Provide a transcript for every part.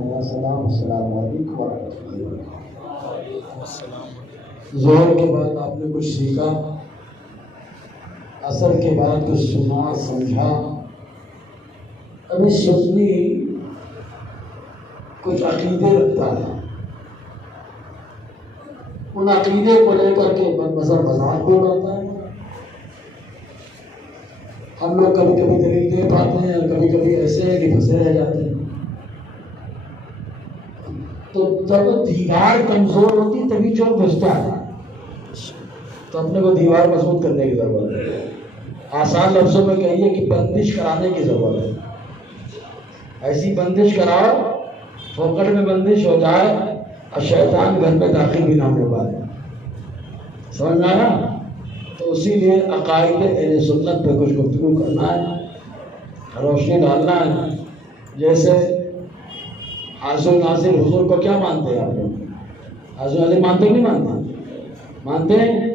السلام علیکم ورحمۃ اللہ وبرکاتہ۔ ظہر کے بعد آپ نے کچھ سیکھا، عصر کے بعد کچھ سنا سمجھا۔ ابھی سنی کچھ عقیدے رکھتا ہے، ان عقیدے کو لے کر کے مذہب مذاق بھی اڑاتا ہے۔ ہم لوگ کبھی کبھی دلیل دے پاتے ہیں اور کبھی کبھی ایسے ہیں کہ پھنسے رہ جاتے ہیں۔ تو جب دیوار کمزور ہوتی تبھی جو گھستا ہے، تو اپنے کو دیوار مضبوط کرنے کی ضرورت ہے۔ آسان لفظوں میں کہیے کہ بندش کرانے کی ضرورت ہے۔ ایسی بندش کراؤ پھوکٹ میں بندش ہو جائے اور شیطان گھر میں داخل بھی نہ ہو پائے۔ سمجھ میں آیا؟ تو اسی لیے عقائد اہل سنت پہ کچھ گفتگو کرنا ہے، روشنی ڈالنا ہے۔ جیسے حاضر ناظر حضور کو کیا مانتے ہیں آپ لوگ؟ حاضر ناظر مانتے نہیں مانتے؟ مانتے ہیں،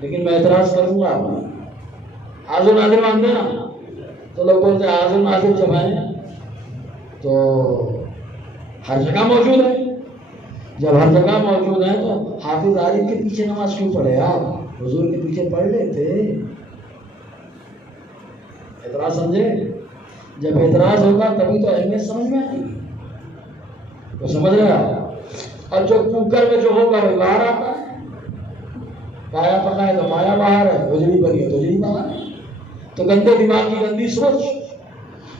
لیکن میں اعتراض کروں گا آپ نے۔ حاضر ناظر مانتے ہیں نا؟ تو لوگ بولتے ہیں حاضر ناظر جب ہیں تو ہر جگہ موجود ہے۔ جب ہر جگہ موجود ہے تو حافظ عارف کے پیچھے نماز کیوں پڑھے آپ؟ حضور کے پیچھے پڑھ لیتے۔ اعتراض سمجھے؟ جب اعتراض ہوگا تبھی تو اہمیت سمجھ میں آئے گی۔ تو سمجھ رہے آپ؟ اور جو کوکر میں جو ہوگا وہ باہر آتا ہے۔ پایا پکا ہے تو پایا باہر ہے، ہوجڑی بنی ہے تو ہوجڑی باہر ہے۔ تو گندے دماغ کی گندی سوچ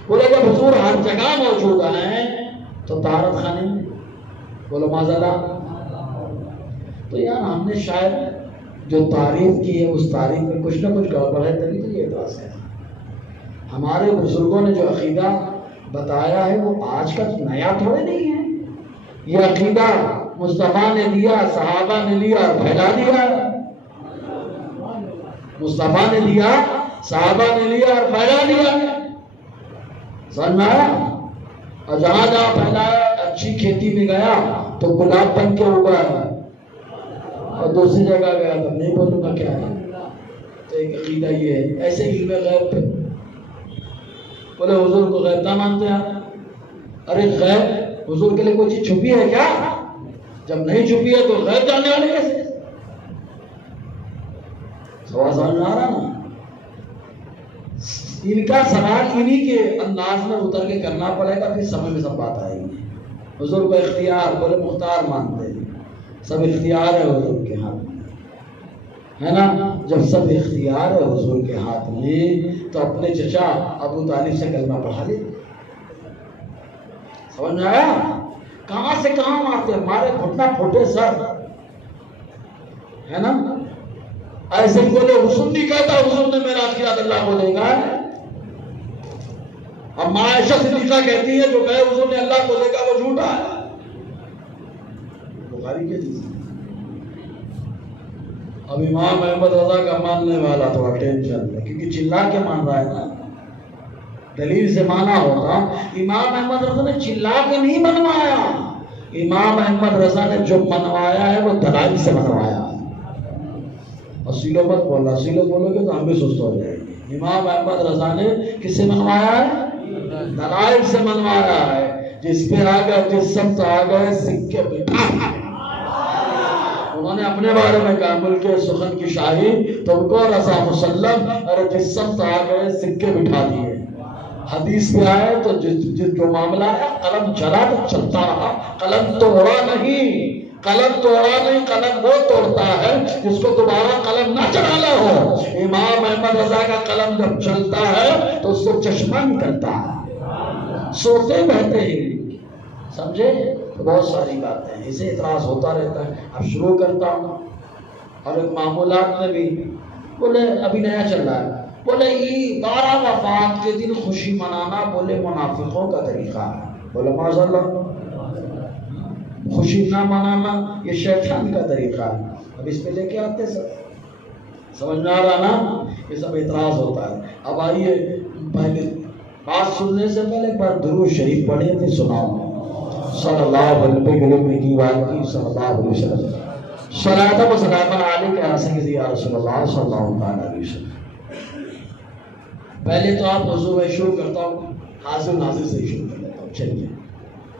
بولے جب حضور ہر جگہ موجود ہیں تو طہارت خانے میں بولو معذاللہ۔ تو یار ہم نے شاید جو تعریف کی ہے اس تعریف میں کچھ نہ کچھ گڑبڑ ہے، تبھی تو یہ اعتراض ہے۔ ہمارے بزرگوں نے جو عقیدہ بتایا ہے وہ آج کا نیا تھوڑے نہیں ہے۔ یہ عقیدہ مصطفیٰ نے دیا، صحابہ نے لیا اور پھیلا دیا۔ مصطفیٰ نے دیا، صحابہ نے لیا اور پھیلا دیا۔ سمجھ میں آیا؟ اور جہاں جہاں پھیلایا، اچھی کھیتی میں گیا تو گلاب بن کے اگا ہے، اور دوسری جگہ گیا تو نہیں بولوں گا کیا ہے۔ تو ایک عقیدہ یہ ہے۔ ایسے علم غیب پہ بولے حضور کو غیب نہ مانتے ہیں۔ ارے غیب حضور کے لیے کوئی چیز چھپی ہے کیا؟ جب نہیں چھپی ہے تو غیب جاننے والے کیسے؟ سوال سمجھ میں آ رہا نا؟ ان کا سوال انہی کے انداز میں اتر کے کرنا پڑے گا، پھر سمجھ میں سب بات آئے گی۔ حضور کو اختیار بولے مختار مانتے ہیں، سب اختیار ہے حضور کے ہاتھ میں، ہے نا؟ جب سب اختیار ہے حضور کے ہاتھ میں تو اپنے چچا ابو طالب سے کلمہ پڑھا لے۔ سمجھ میں آیا؟ کہاں سے کہاں مارتے ہیں، مارے گھٹنا پھوٹے سر، ہے نا؟ ایسے بولے حضور نہیں کہتا حضور نے میراج کیا تو اللہ بولے گا۔ اب ماں عائشہ صدیقہ کہتی ہے جو کہے حضور نے اللہ کو دیکھا وہ جھوٹا ہے۔ بخاری کے حدیث۔ اب امام احمد رضا کا ماننے والا تھوڑا ٹینشن ہے، کیونکہ چلا کے مان رہا ہے نا، دلیل سے مانا ہوتا۔ امام احمد رضا نے چلا کے نہیں منوایا، امام احمد رضا نے جو منوایا ہے وہ دلائل سے منوایا ہے۔ اور سیلو مت بولنا، سیلو بولو گے تو ہم بھی سست ہو جائیں گے۔ امام احمد رضا نے کس سے منوایا ہے؟ دلائل سے منوایا ہے۔ جس پہ آ گئے، جس سمت آ گئے سکے بٹھا۔ انہوں نے اپنے بارے میں کہا ملک سخن کی شاہی تم کو رضا مسلم، اور جس سمت آ گئے سکے بٹھا دیے۔ حدیث میں آئے تو جو معاملہ ہے قلم چلا تو چلتا رہا، قلم توڑا نہیں، قلم توڑا نہیں، قلم وہ توڑتا ہے جس کو دوبارہ قلم نہ چلانا ہو۔ امام احمد رضا کا قلم جب چلتا ہے تو اس سے چشمہ نکلتا ہے، سوتے بہتے ہیں۔ سمجھے؟ تو بہت ساری باتیں ہیں، اسے اعتراض ہوتا رہتا ہے۔ اب شروع کرتا ہوں، اور ایک معمولات میں بھی بولے ابھی نیا چل رہا ہے، بولے یہ 12 وفات کے دن خوشی منانا بولے منافقوں کا طریقہ ہے۔ بولے معذاللہ، خوشی نہ منانا یہ شیطان کا طریقہ ہے۔ اب اس پہ لے کے آتے سب، سمجھ میں آ رہا نا؟ یہ سب اعتراض ہوتا ہے۔ اب آئیے پہلے بات سننے سے پہلے ایک بار درود شریف پڑھیں پھر سناؤں۔ صلی اللہ علیہ وسلم کی بات کی، صلی اللہ علیہ وسلم صلاۃ و سلام علیک یا سیدی یا رسول اللہ صلی اللہ علیہ وسلم۔ پہلے تو آپ وضو میں شروع کرتا ہوں، حاضر ناظر سے شروع کر لیتا ہوں۔ چلیے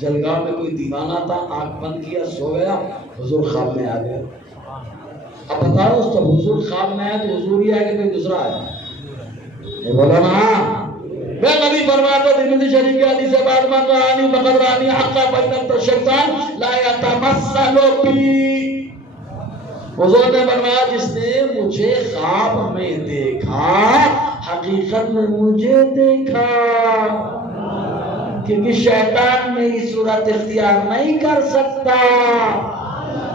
جلگاہ میں کوئی دیوانہ تھا، آنکھ بند کیا، سو گیا، حضور خواب میں آ گیا۔ اب بتاؤ اس تو حضور خواب میں ہے تو حضور ہی ہے کہ کوئی دوسرا ہے؟ بولا نا میں نبی فرماتا ترمذی شریف کی حدیث ہے، بعد من رانی فقد رانی حقا بینت الشیطان لا یتمثل بی۔ حضور نے فرمایا جس نے مجھے خواب میں دیکھا حقیقت میں مجھے دیکھا، کیونکہ شیطان میری صورت اختیار نہیں کر سکتا۔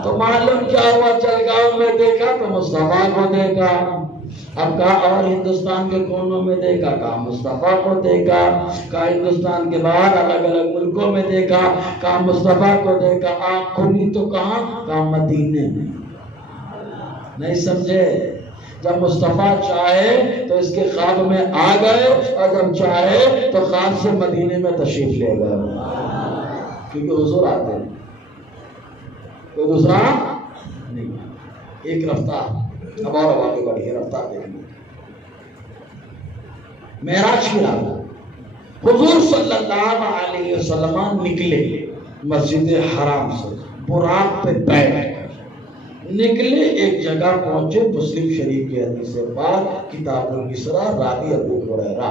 تو معلوم کیا ہوا، جلگاؤں میں دیکھا تو مصطفیٰ کو دیکھا، اب کہا اور ہندوستان کے کونوں میں دیکھا، کہا مصطفیٰ کو دیکھا، کہا ہندوستان کے باہر الگ الگ ملکوں میں دیکھا، کہا مصطفیٰ کو دیکھا۔ آنکھ کھلی تو کہاں؟ کہا مدینے میں۔ نہیں سمجھے؟ جب مصطفیٰ چاہے تو اس کے خواب میں آ گئے، اور جب چاہے تو خواب سے مدینے میں تشریف لے گئے، کیونکہ حضور آتے ہیں، کوئی دوسرا نہیں۔ ایک رفتار، اب اور آگے بڑھیے، رفتار دیکھیں۔ معراج کی رات حضور صلی اللہ علیہ وسلم نکلے مسجد حرام سے، براق پہ بیٹھ کر نکلے، ایک جگہ پہنچے، مسلم شریف کی حدیث سے بعد کتاب الاسراء، راوی ابو ہریرہ،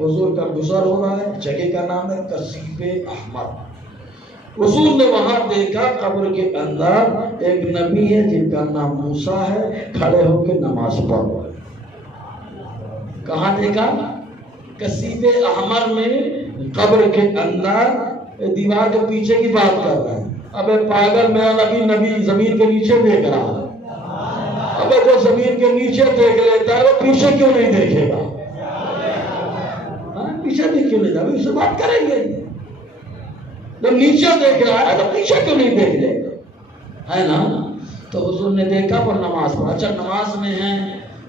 حضور کا گزر ہو رہا ہے، جگہ کا نام ہے کثیب احمر۔ حضور نے وہاں دیکھا قبر کے اندر ایک نبی ہے جن کا نام موسیٰ ہے، کھڑے ہو کے نماز پڑھ رہے۔ کہاں دیکھا؟ کثیب احمر میں، قبر کے اندر، دیوار کے پیچھے کی بات کر رہا ہے۔ ابے پاگل، میرا نبی زمین کے نیچے دیکھ رہا ہے۔ ابے جو زمین کے نیچے دیکھ لیتا ہے وہ پیچھے کیوں نہیں دیکھے گا؟ پیچھے دیکھ کیوں نہیں جائے؟ اس سے بات کریں گے، جب نیچے دیکھ رہا ہے تو پیچھے کیوں نہیں دیکھ لے گا، ہے نا؟ تو حضور نے دیکھا وہ نماز پڑھا۔ اچھا نماز میں ہے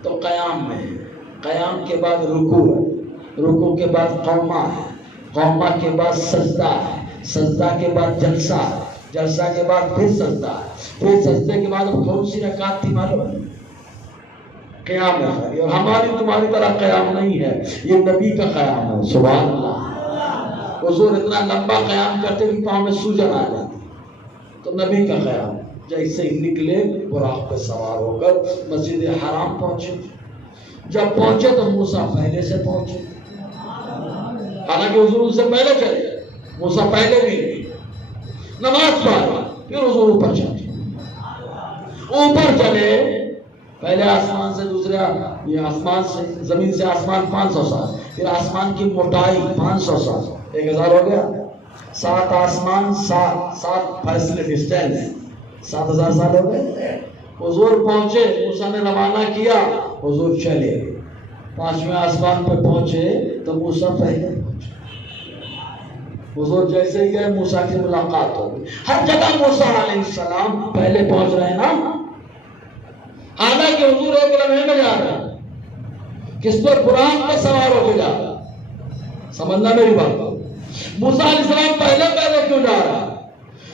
تو قیام میں ہے، قیام کے بعد رکوع ہے، رکوع کے بعد قومہ ہے، قومہ کے بعد سجدہ ہے، سجدہ کے بعد جلسہ ہے، جلسہ کے بعد پھر سجدہ ہے، پھر سجدے کے بعد کون سی رکعت تھی معلوم ہے؟ قیام ہے۔ اور ہماری تمہاری طرح قیام نہیں ہے، یہ نبی کا قیام ہے، سبحان اللہ۔ حضور اتنا لمبا قیام کرتے کہ پاؤں میں سوجن آ جاتی، تو نبی کا قیام۔ جیسے ہی نکلے براق پہ سوار ہو کر مسجد حرام پہنچے، جب پہنچے تو موسیٰ پہلے سے پہنچے، حالانکہ حضور ان سے پہلے چلے، موسیٰ پہلے بھی نماز پڑھا، پھر حضور اوپر چلے، اوپر چلے، پہلے آسمان سے دوسرے، یہ آسمان سے زمین سے آسمان 500 سال، پھر آسمان کی موٹائی 500 سال، 1000 ہو گیا، 7 آسمان، 7 فاصلے ڈسٹینس، 7000 سال ہو گئے۔ حضور پہنچے، موسیٰ نے روانہ کیا، حضور چلے، 5ویں آسمان پہ پہنچے تو موسیٰ پہلے پہنچے۔ حضور جیسے ہی گئے موسیٰ کی ملاقات ہو گئی۔ ہر جگہ موسیٰ علیہ السلام پہلے پہنچ رہے ہیں نا، حالانکہ حضور ایک لمحے میں جا رہا ہے، کس پر؟ براق پہ سوار ہو کے جا رہا ہے، سمجھنا میری بات کو۔ موسیٰ علیہ السلام پہلے کیوں جا رہا ہے؟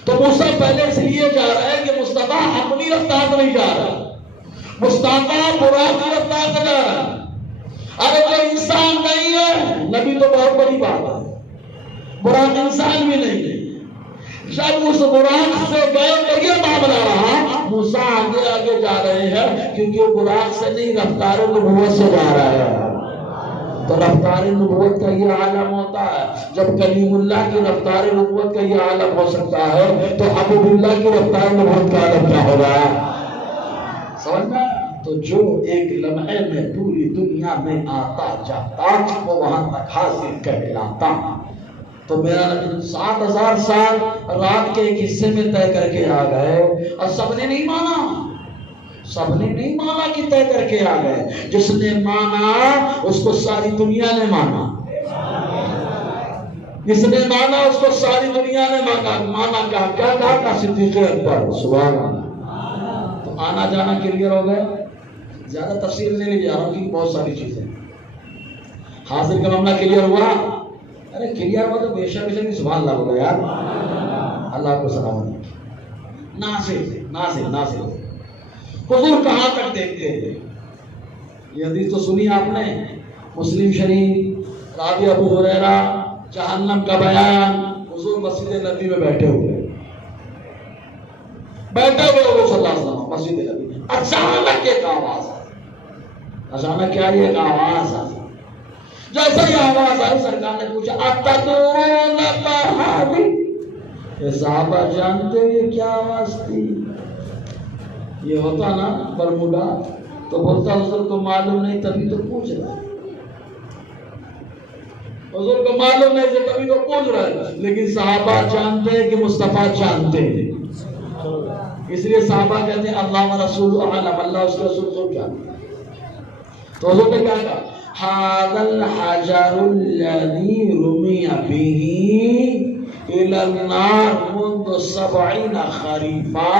تو موسیٰ پہلے اس لیے جا رہا ہے کہ مصطفیٰ اپنی رفتار سے نہیں جا رہا، مصطفیٰ براق کی رفتار سے جا رہا ہے۔ ارے جو انسان نہیں ہے، نبی تو بہت بڑی بات ہے، براق انسان بھی نہیں ہے۔ جب اس براق سے گئے تو یہ معاملہ رہا، موسیٰ آگے آگے جا رہے ہیں، کیونکہ براق سے نہیں، رفتار نبوت سے جا رہا ہے۔ تو رفتار نبوت کا یہ عالم ہوتا ہے، جب کلیم اللہ کی رفتار نبوت کا یہ عالم ہو سکتا ہے تو حبیب اللہ کی رفتار نبوت کا عالم کیا ہوگا؟ سمجھنا؟ تو جو ایک لمحے میں پوری دنیا میں آتا جاتا وہ وہاں تک حاضر کہلاتا۔ تو میرا نبی 7000 سال رات کے ایک حصے میں طے کر کے آ گئے، اور سب نے نہیں مانا، سب نے نہیں مانا کہ طے کر کے آ گئے۔ جس نے مانا اس کو ساری دنیا نے مانا، جس نے مانا اس کو ساری دنیا نے مانا۔ کیا کہا؟ صدیق اکبر، سبحان اللہ۔ تو آنا جانا کلیئر ہو گئے، زیادہ تفصیل نہیں لے جا رہا ہوں کیونکہ بہت ساری چیزیں۔ حاضر کا معاملہ کلیئر ہوا؟ ارے کلیئر ہوا تو بے شک سبحان اللہ ہوگا یار، اللہ کو سلامت۔ ناصر حضور کہاں تک دیکھتے ہیں؟ یہ حدیث تو سنی آپ نے، مسلم شریف، راوی ابو ہریرہ، جہنم کا بیان، حضور مسجد نبی میں بیٹھے ہوئے حضور صلی اللہ علیہ وسلم مسجد نبی، اچانک ایک آواز آئی، اچانک کیا ایک آواز آئی، جیسے ہی آواز آئی سرکار نے پوچھا اتدرون ما هذه؟ یہ صحابہ جانتے ہو یہ کیا آواز تھی؟ یہ ہوتا نا برمودا تو بولتا حضور کو معلوم نہیں تبھی تو پوچھ رہا ہے، حضور کو معلوم نہیں سے تبھی تو پوچھ رہا ہے، لیکن صحابہ جانتے ہیں کہ مصطفیٰ جانتے ہیں، اس لیے صحابہ کہتے ہیں اللہ و رسول اعلم، اللہ اس کے رسول کو جانتے ہیں۔ تو حضور نے کیا کہا هذا الحجر الذي رمي به إلى النار منذ 70 خريفا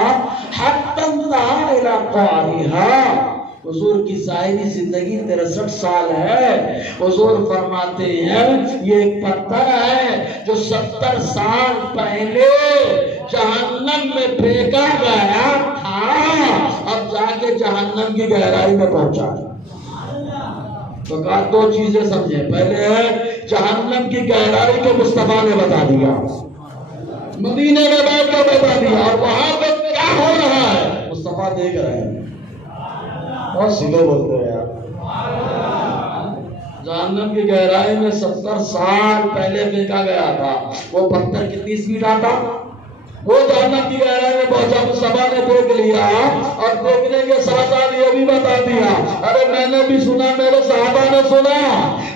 حتى انتهى إلى قعرها۔ حضور کی ظاہری زندگی 63 سال ہے، حضور فرماتے ہیں یہ ایک پتھر ہے جو 70 سال پہلے جہنم میں پھینکا گیا تھا، اب جا کے جہنم کی گہرائی میں پہنچا۔ تو کہا دو چیزیں سمجھیں، پہلے ہے جہنم کی گہرائی کو مصطفیٰ نے بتا دیا، مدینے میں بیٹھ کر بتا دیا، اور وہاں پہ کیا ہو رہا ہے مصطفیٰ دیکھ رہے ہیں۔ بہت سیدھے بولتے ہیں یار، جہنم کی گہرائی میں 70 سال پہلے پھینکا گیا تھا، وہ پتھر کتنی سپیڈ آتا، وہ جہنم کی گہرائی میں پہنچا، مصطفیٰ نے دیکھ لیا، اور دیکھنے کے ساتھ ساتھ یہ بھی بتا دیا ارے میں نے بھی سنا، میرے صحابہ نے سنا،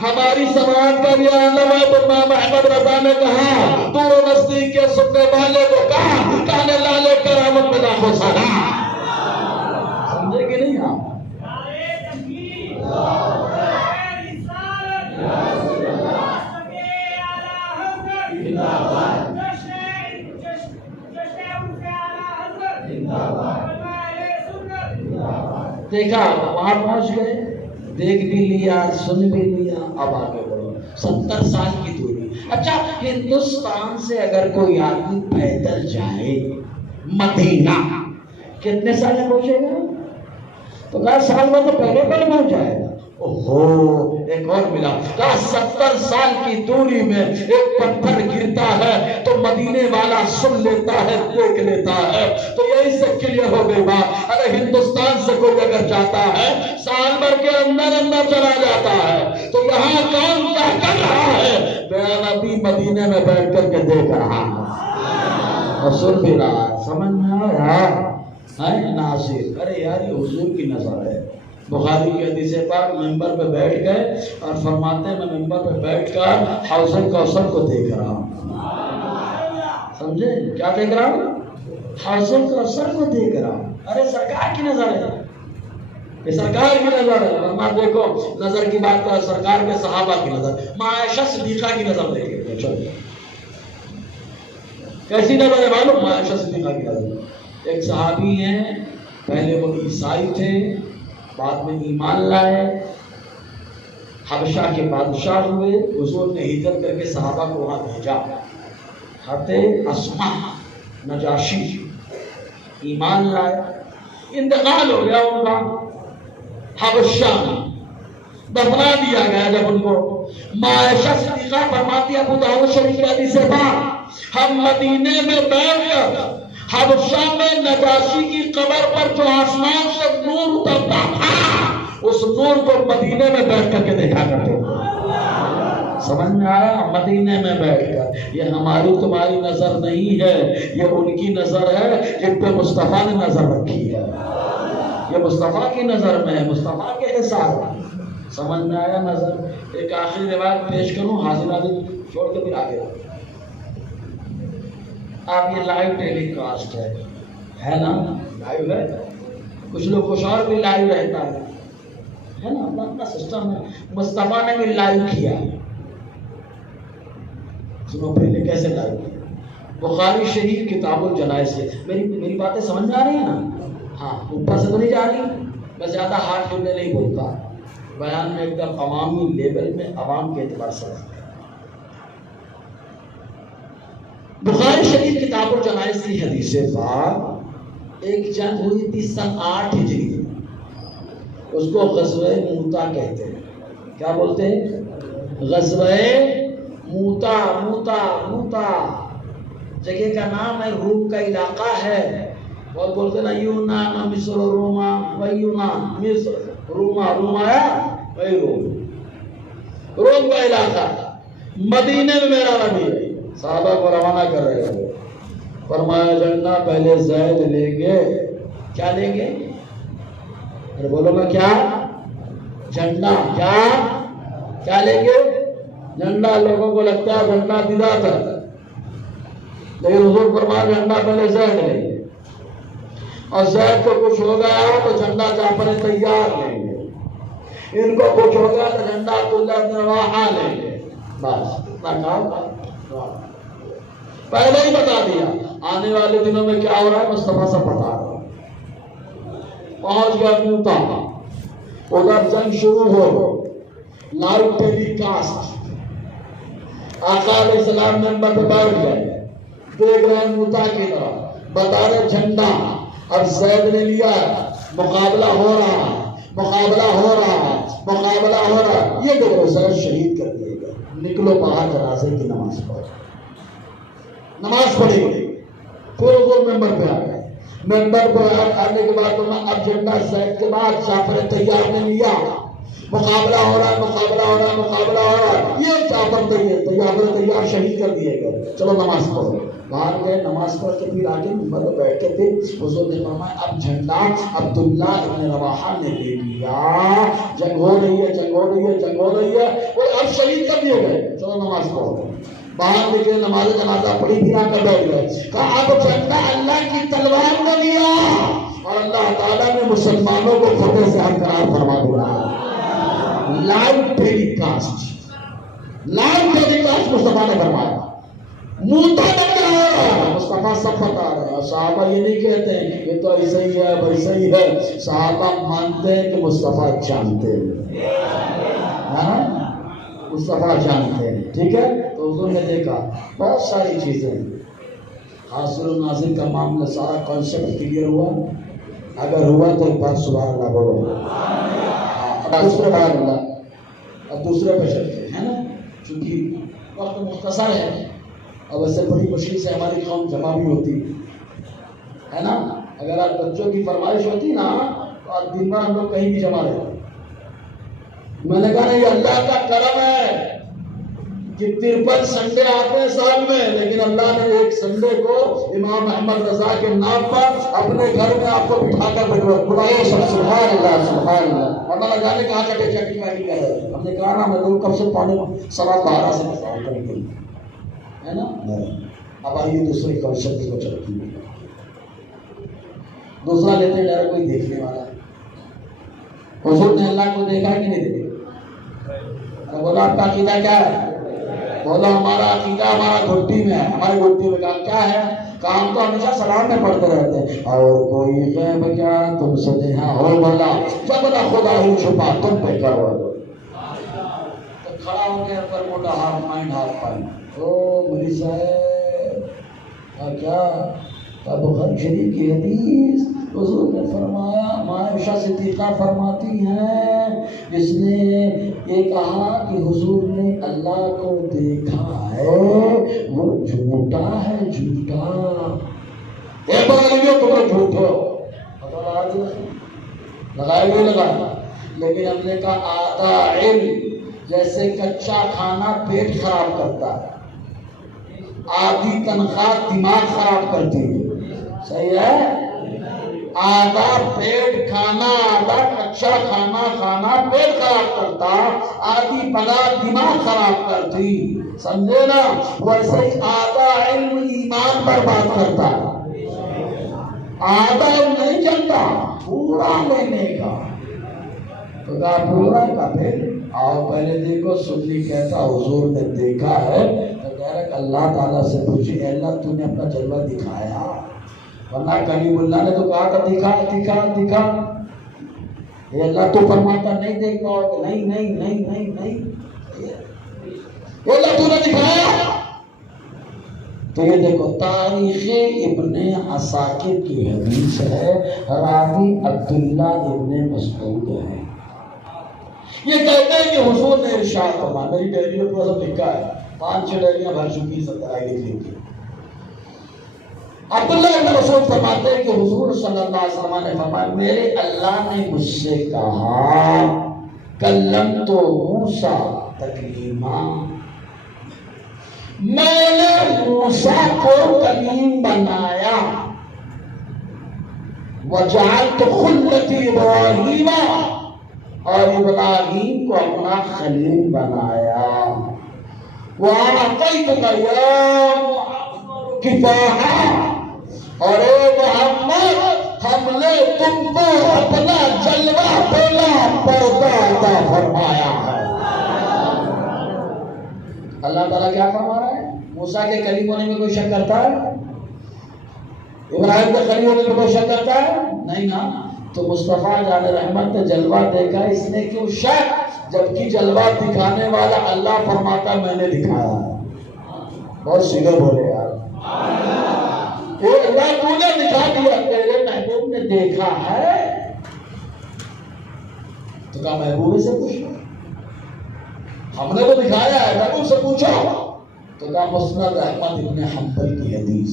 ہماری سماعت کا بھی عالم ہے۔ تو امام احمد رضا نے کہا تو نزدیک کے سننے والے کو کہا کانے لالے کرامت میں نہ ہو سکا۔ سمجھے کہ نہیں آپ؟ دیکھا وہاں پہنچ گئے، دیکھ بھی لیا، سن بھی لیا، اب آگے بڑھو۔ 70 سال کی دوری۔ اچھا ہندوستان سے اگر کوئی آدمی پیدل جائے مدینہ کتنے سال میں پہنچے گا؟ تو کہا سال میں تو پہلے پہنچ جائے گا۔ اوہو ایک اور ملا، کہا 70 سال کی دوری میں ایک پتھر گرتا ہے تو مدینے والا سن لیتا ہے، دیکھ لیتا ہے۔ تو یہی سے کلیئر ہو گئی بات، ارے ہندوستان سے کوئی اگر جاتا ہے سال بھر کے اندر اندر چلا جاتا ہے، تو یہاں کون کیا کر رہا ہے میرا نبی مدینے میں بیٹھ کر کے دیکھ رہا ہے اور سن بھی رہا ہے۔ سمجھ میں آیا ہے ناصر؟ ارے یار یہ حضور کی نظر ہے۔ بخاری کی حدیث پاک ممبر پہ بیٹھ گئے اور فرماتے ہیں میں ممبر پہ بیٹھ کر حوض کوثر کو دیکھ رہا ہوں۔ سمجھے کیا دیکھ رہا ہوں؟ حوض کوثر کو دیکھ رہا ہوں۔ ارے سرکار کی نظر ہے، یہ سرکار کی نظر ہے۔ ورنہ دیکھو نظر کی بات تو سرکار کے صحابہ کی نظر، ماں عائشہ صدیقہ کی نظر دیکھیں۔ کیسی نظر ہے معلوم؟ ماں عائشہ صدیقہ کی نظر۔ ایک صحابی ہیں، پہلے وہ عیسائی تھے، بعد میں ایمان لائے، حبشہ کے بادشاہ ہوئے، حضور نے ہجرت کر کے صحابہ کو وہاں بھیجا۔ حضرت اسما نجاشی ایمان لائے، انتقال ہو گیا ان کا حبشہ میں، دفنا دیا گیا جب ان کو۔ ماں عائشہ صدیقہ فرماتی ابو داؤد شریف کی حدیث سے تھا ہم مدینے میں بیٹھ کر حبشہ میں نجاشی کی قبر پر جو آسمان سے نور اترتا تھا اس نور کو مدینے میں بیٹھ کر کے دیکھا کرتے تھے۔ سمجھ میں آیا؟ مدینے میں بیٹھ کر۔ یہ ہماری تمہاری نظر نہیں ہے، یہ ان کی نظر ہے جن پہ مصطفیٰ نے نظر رکھی ہے۔ یہ مصطفیٰ کی نظر میں ہے، مصطفیٰ کے حساب ہے۔ سمجھ میں آیا نظر؟ ایک آخری روایت پیش کروں، حاضر حاضر چھوڑ کے پھر آگے آپ یہ لائیو ٹیلی کاسٹ ہے نا؟ لائیو ہے، کچھ لوگ خوش اور بھی لائیو رہتا ہے نا، اپنا سسٹم ہے۔ مصطفیٰ نے بھی لائیو کیا، سنو پہلے کیسے لائیو کیا۔ بخاری شریف کتاب الجنائز سے میری باتیں سمجھ میں آ رہی ہیں نا؟ ہاں اوپر سے تو نہیں جا رہی، میں زیادہ ہاتھ جوڑنے نہیں بولتا، بیان میں ایک دم عوامی لیول میں عوام کے اعتبار سے۔ بخاری شریف کتاب الجنائز کی حدیث پاک، ایک جنگ ہوئی تھی سن 8 ہجری، اس کو غزوہ موتا کہتے ہیں۔ کیا بولتے ہیں؟ غزوہ موتا۔ موتا موتا جگہ کا نام ہے، روم کا علاقہ ہے. بہت بولتے نا یونان مصر روما، وہی یونان مصر روما، روم آیا وہی روم کا علاقہ. مدینے میں میرا نبی ہے، صحابہ کو روانہ کر رہے ہیں. فرمایا جھنڈا پہلے زید لیں گے. کیا لیں گے؟ ارے بولو گا کیا؟ جھنڈا. کیا لیں گے؟ جھنڈا. لوگوں کو لگتا ہے جھنڈا بدعت ہے، لیکن حضور فرمایا جھنڈا پہلے زید لیں گے، اور زید کو کچھ ہو گیا تو جھنڈا جعفر طیار لیں گے، ان کو کچھ ہو گیا تو جھنڈا عبداللہ بن رواحہ لیں گے. بس اتنا کام پہلے ہی بتا دیا. آنے والے دنوں میں کیا ہو رہا ہے مصطفیٰ سب بتا رہا ہے. پہنچ گیا موتا، ادھر جنگ شروع ہو، لائیو ٹیلی کاسٹ. آقا علیہ السلام ممبر پہ بیٹھ گئے، دیکھ رہے ہیں موتا کی طرف، بتا رہے جھنڈا. اب زید نے لیا، مقابلہ ہو رہا ہے، مقابلہ ہو رہا ہے، مقابلہ ہو رہا ہے. یہ دیکھو زید شہید کر دیے گئے. نکلو باہر جنازے کی نماز پڑھو. نماز پڑھی گئی. پھر حضور ممبر پہ آ گئے. ممبر پہ آنے کے بعد اب جھنڈا زید کے بعد جعفر طیار نے لیا. مقابلہ ہو رہا ہے، مقابلہ ہو رہا ہے، مقابلہ ہو رہا ہے. یہ جعفر طیار شہید کر دیے گئے. چلو نماز پڑھو. باہر گئے، نماز پڑھ کے پھر آگے ممبر پہ بیٹھے تھے. حضور نے فرمایا اب جھنڈا عبداللہ ابن رواحہ نے لے لیا. جنگ ہو رہی ہے، جنگ ہو رہی ہے، جنگ ہو رہی ہے، وہ اب شہید کر دیے گئے. چلو نماز پڑھو. باہر نکلے، نماز جنازہ پڑھی، پھر آ کر بیٹھ گئے. کہا اب جھنڈا اللہ کی تلوار نے لیا، اور اللہ تعالیٰ نے مسلمانوں کو فتح سے ہمکنار فرما دیا. لائیو ٹیلی کاسٹ، لائیو ٹیلی کاسٹ مصطفیٰ نے فرمایا. موتا بن گیا، مصطفیٰ سب بتا رہے ہیں. صحابہ یہ نہیں کہتے ہیں یہ تو ایسا ہی ہے ویسا ہی ہے. صحابہ مانتے ہیں کہ مصطفیٰ جانتے ہیں، مصطفیٰ جانتے ہیں. ٹھیک ہے. تو حضور نے دیکھا بہت ساری چیزیں. حاصل و ناظر کا معاملہ سارا کانسیپٹ کلیئر ہوا. اگر ہوا تو ایک بار سبحان اللہ بولو. دوسرے بار اللہ. اب دوسرے پہ چلتے ہیں نا، چونکہ وقت مختصر ہے اور ویسے بڑی مشکل سے ہماری قوم جمع بھی ہوتی ہے نا. اگر آج بچوں کی فرمائش ہوتی نا تو آج دن بھر ہم لوگ کہیں بھی جمع رہتے. میں نے کہا نہیں، اللہ کا کرم ہے کہ 53 سنڈے آتے ہیں سال میں، لیکن اللہ نے ایک سنڈے کو امام احمد رضا کے نام پر اپنے گھر میں آپ کو بٹھا کر بلایا. سبحان اللہ، سبحان اللہ. ورنہ نہ جانے کہاں کٹے چکی والی کر رہے. ہم نے کہا نا میں تو کب سے 12:15 سے بتاؤں کہیں ہے نا. اب آئیے دوسرے کانسیپٹ کو چلتی ہے. دوسرا لیتے ہیں ذرا کوئی دیکھنے والا. حضور نے اللہ کو دیکھا کہ نہیں دیکھا؟ بولا آپ کا عقیدہ کیا ہے؟ بولا ہمارا عقیدہ ہمارا گھٹی میں ہے. ہمارے گھٹی میں کام کیا ہے؟ کام تو ہمیشہ سلام میں پڑھتے رہتے ہیں. اور کوئی غیب کیا تم سے دیکھا ہو بولا جب نہ خدا ہی چھپا تم پہ کرو. تو کھڑا ہو کے پر موٹا ہاتھ مائنڈ ہاتھ پائیں. او مری صاحب کیا بخاری شریف کی حدیث حضور نے فرمایا. عائشہ صدیقہ فرماتی ہیں جس نے یہ کہا کہ حضور نے اللہ کو دیکھا ہے وہ جھوٹا ہے، جھوٹا. ایک بار لگے تمہیں جھوٹ ہو لگائے ہوئے لگا. لیکن ہم نے کہا آدھا علم جیسے کچا کھانا پیٹ خراب کرتا ہے، آدھی تنخواہ دماغ خراب کرتی ہے. صحیح ہے. آدھا پیٹ کھانا، آدھا کچا کھانا پیٹ خراب کرتا، آدھی پگار دماغ خراب کرتی. سمجھے نا. ویسے ہی آدھا علم ایمان برباد کرتا. آدھا علم نہیں چلتا، پورا لینے کا. تو کہا پورا کا پھر آؤ پہلے دیکھو. سنی کہتا حضور نے دیکھا ہے تو کہہ رہا کہ اللہ تعالیٰ سے پوچھے اللہ تو نے اپنا جلوہ دکھایا. ورنہ کلیم اللہ نے تو کہا تھا دکھا دکھا دکھا. یہ اللہ تو فرماتا نہیں دیکھ پاؤ گے. نہیں نہیں نہیں نہیں نہیں اللہ تو نے دکھایا. تو یہ دیکھو تاریخ ابن عساکر کی حدیث ہے، راوی عبداللہ ابن مسعود ہے. یہ کہتے ہیں کہ حضور نے ارشاد فرمایا. میری ڈائری میں پورا سب لکھا ہے، 5-6 ڈائریاں بھر چکی ہیں 17 لکھ لکھ کے. عبداللہ ابن مسعود فرماتے ہیں کہ حضور صلی اللہ علیہ وسلم نے فرمایا میرے اللہ نے مجھ سے کہا کلمت موسیٰ تکلیما، میں نے موسیٰ کو کلیم بنایا، وجعلت خلتی ابراہیم، اور ابراہیم کو اپنا خلیل بنایا، وَأَعْطَيْتُكَ يَا کفایہ، اور اے محمد ہم نے تم کو اپنا جلوہ بلا پردہ عطا فرمایا ہے۔ اللہ تعالیٰ کیا فرما رہا ہے؟ موسیٰ کے کلیم ہونے میں کوئی شک کرتا ہے؟ ابراہیم کے کلیم ہونے میں کوئی شک کرتا ہے؟ نہیں نا۔ تو مصطفیٰ جان رحمت نے جلوہ دیکھا، اس نے کیوں شک؟ جبکہ جلوہ دکھانے والا اللہ فرماتا میں نے دکھایا۔ بہت سیدھے بولے یار، اللہ تو نے دکھا دیا، تیرے محبوب نے دیکھا ہے تو کہا محبوب سے پوچھو، ہم نے تو دکھایا ہے، محبوب سے پوچھو۔ تو کہا مسند احمد ابن حنبل کی حدیث،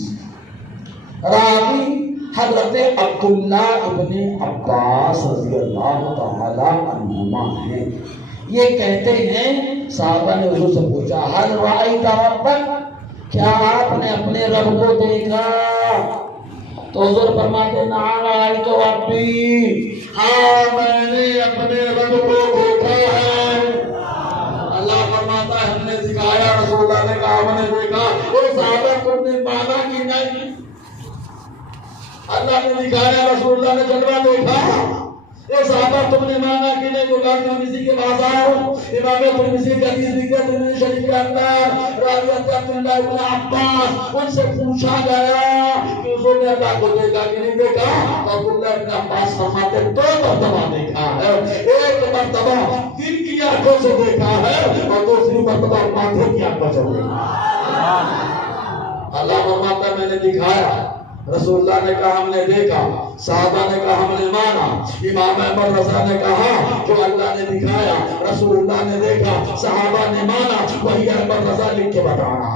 راوی حضرت عبداللہ ابن عباس رضی اللہ تعالی عنہما ہیں، یہ کہتے ہیں صحابہ نے حضور سے پوچھا حل رأیت ربک، کیا آپ نے اپنے رب کو دیکھا؟ تو حضور فرماتے نعم رأیت ربی، ہاں میں نے اپنے رب کو دیکھا ہے۔ اللہ فرماتا ہے ہم نے دکھایا، رسول اللہ نے کہا ہم نے دیکھا۔ وہ صحابہ تم نے مانا کہ نہیں؟ اللہ نے دکھایا، رسول اللہ نے جلوہ دیکھا، یہ صحابہ تم نے مانا کہ نہیں؟ جو لازم ترمذی کے بازار امام ترمذی کی حدیث لکھی ہے ترمذی شریف کے اندر، راوی عبداللہ ابن عباس، ان سے پوچھا گیا کہ حضور نے اللہ کو دیکھا کہ نہیں دیکھا؟ عبداللہ ابن عباس فرماتے دو مرتبہ دیکھا ہے، ایک مرتبہ دل کی آنکھوں سے دیکھا ہے اور دوسری مرتبہ ماتھے کی آنکھوں سے دیکھا۔ اللہ فرماتا میں نے دکھایا، رسول اللہ نے کہا ہم نے دیکھا، صحابہ نے کہا ہم نے مانا۔ امام احمد رضا نے کہا جو اللہ نے دکھایا، رسول اللہ نے دیکھا، صحابہ نے مانا، وہی احمد رضا لکھ کے بتا رہا۔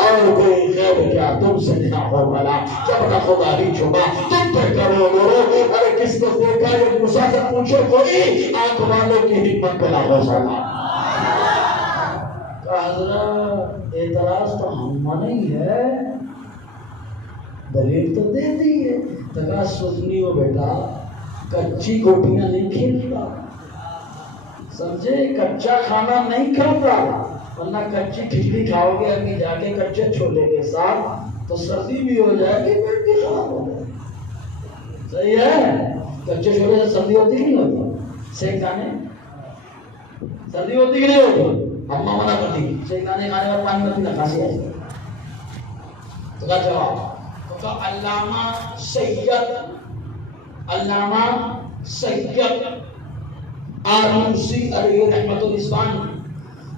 اور کوئی غیر کیا تم سے نہ ہو بلا، جب نہ خدا ہی چھپا تم پہ کرو لو۔ ارے کس کو دیکھا؟ یہ موسیٰ سے پوچھو کوئی آنکھ والوں کی حکمت پہ نہ ہو سکا۔ حضرت اعتراض تو ہم نہیں ہے، دلیل تو دے دی ہے۔ تکا سنی ہو بیٹا، کچی گوٹیاں نہیں کھیلتا، سمجھے؟ کچا کھانا نہیں کھاتا، ورنہ کچی کھچڑی کھاؤ گے ابھی جا کے کچے چھولے کے ساتھ تو سردی بھی ہو جائے گی، پیٹ بھی خراب ہو جائے گی۔ صحیح ہے؟ کچے چھولے سے سردی ہوتی نہیں ہوتی؟ سیک کھانے سردی ہوتی کہ نہیں ہوتی؟ اماں منع کرتی سیک کھانے کھانے اور پانی میں کھانسی آئی۔ تو کیا جواب؟ علامہ سید آلوسی علیہ رحمت الاسلام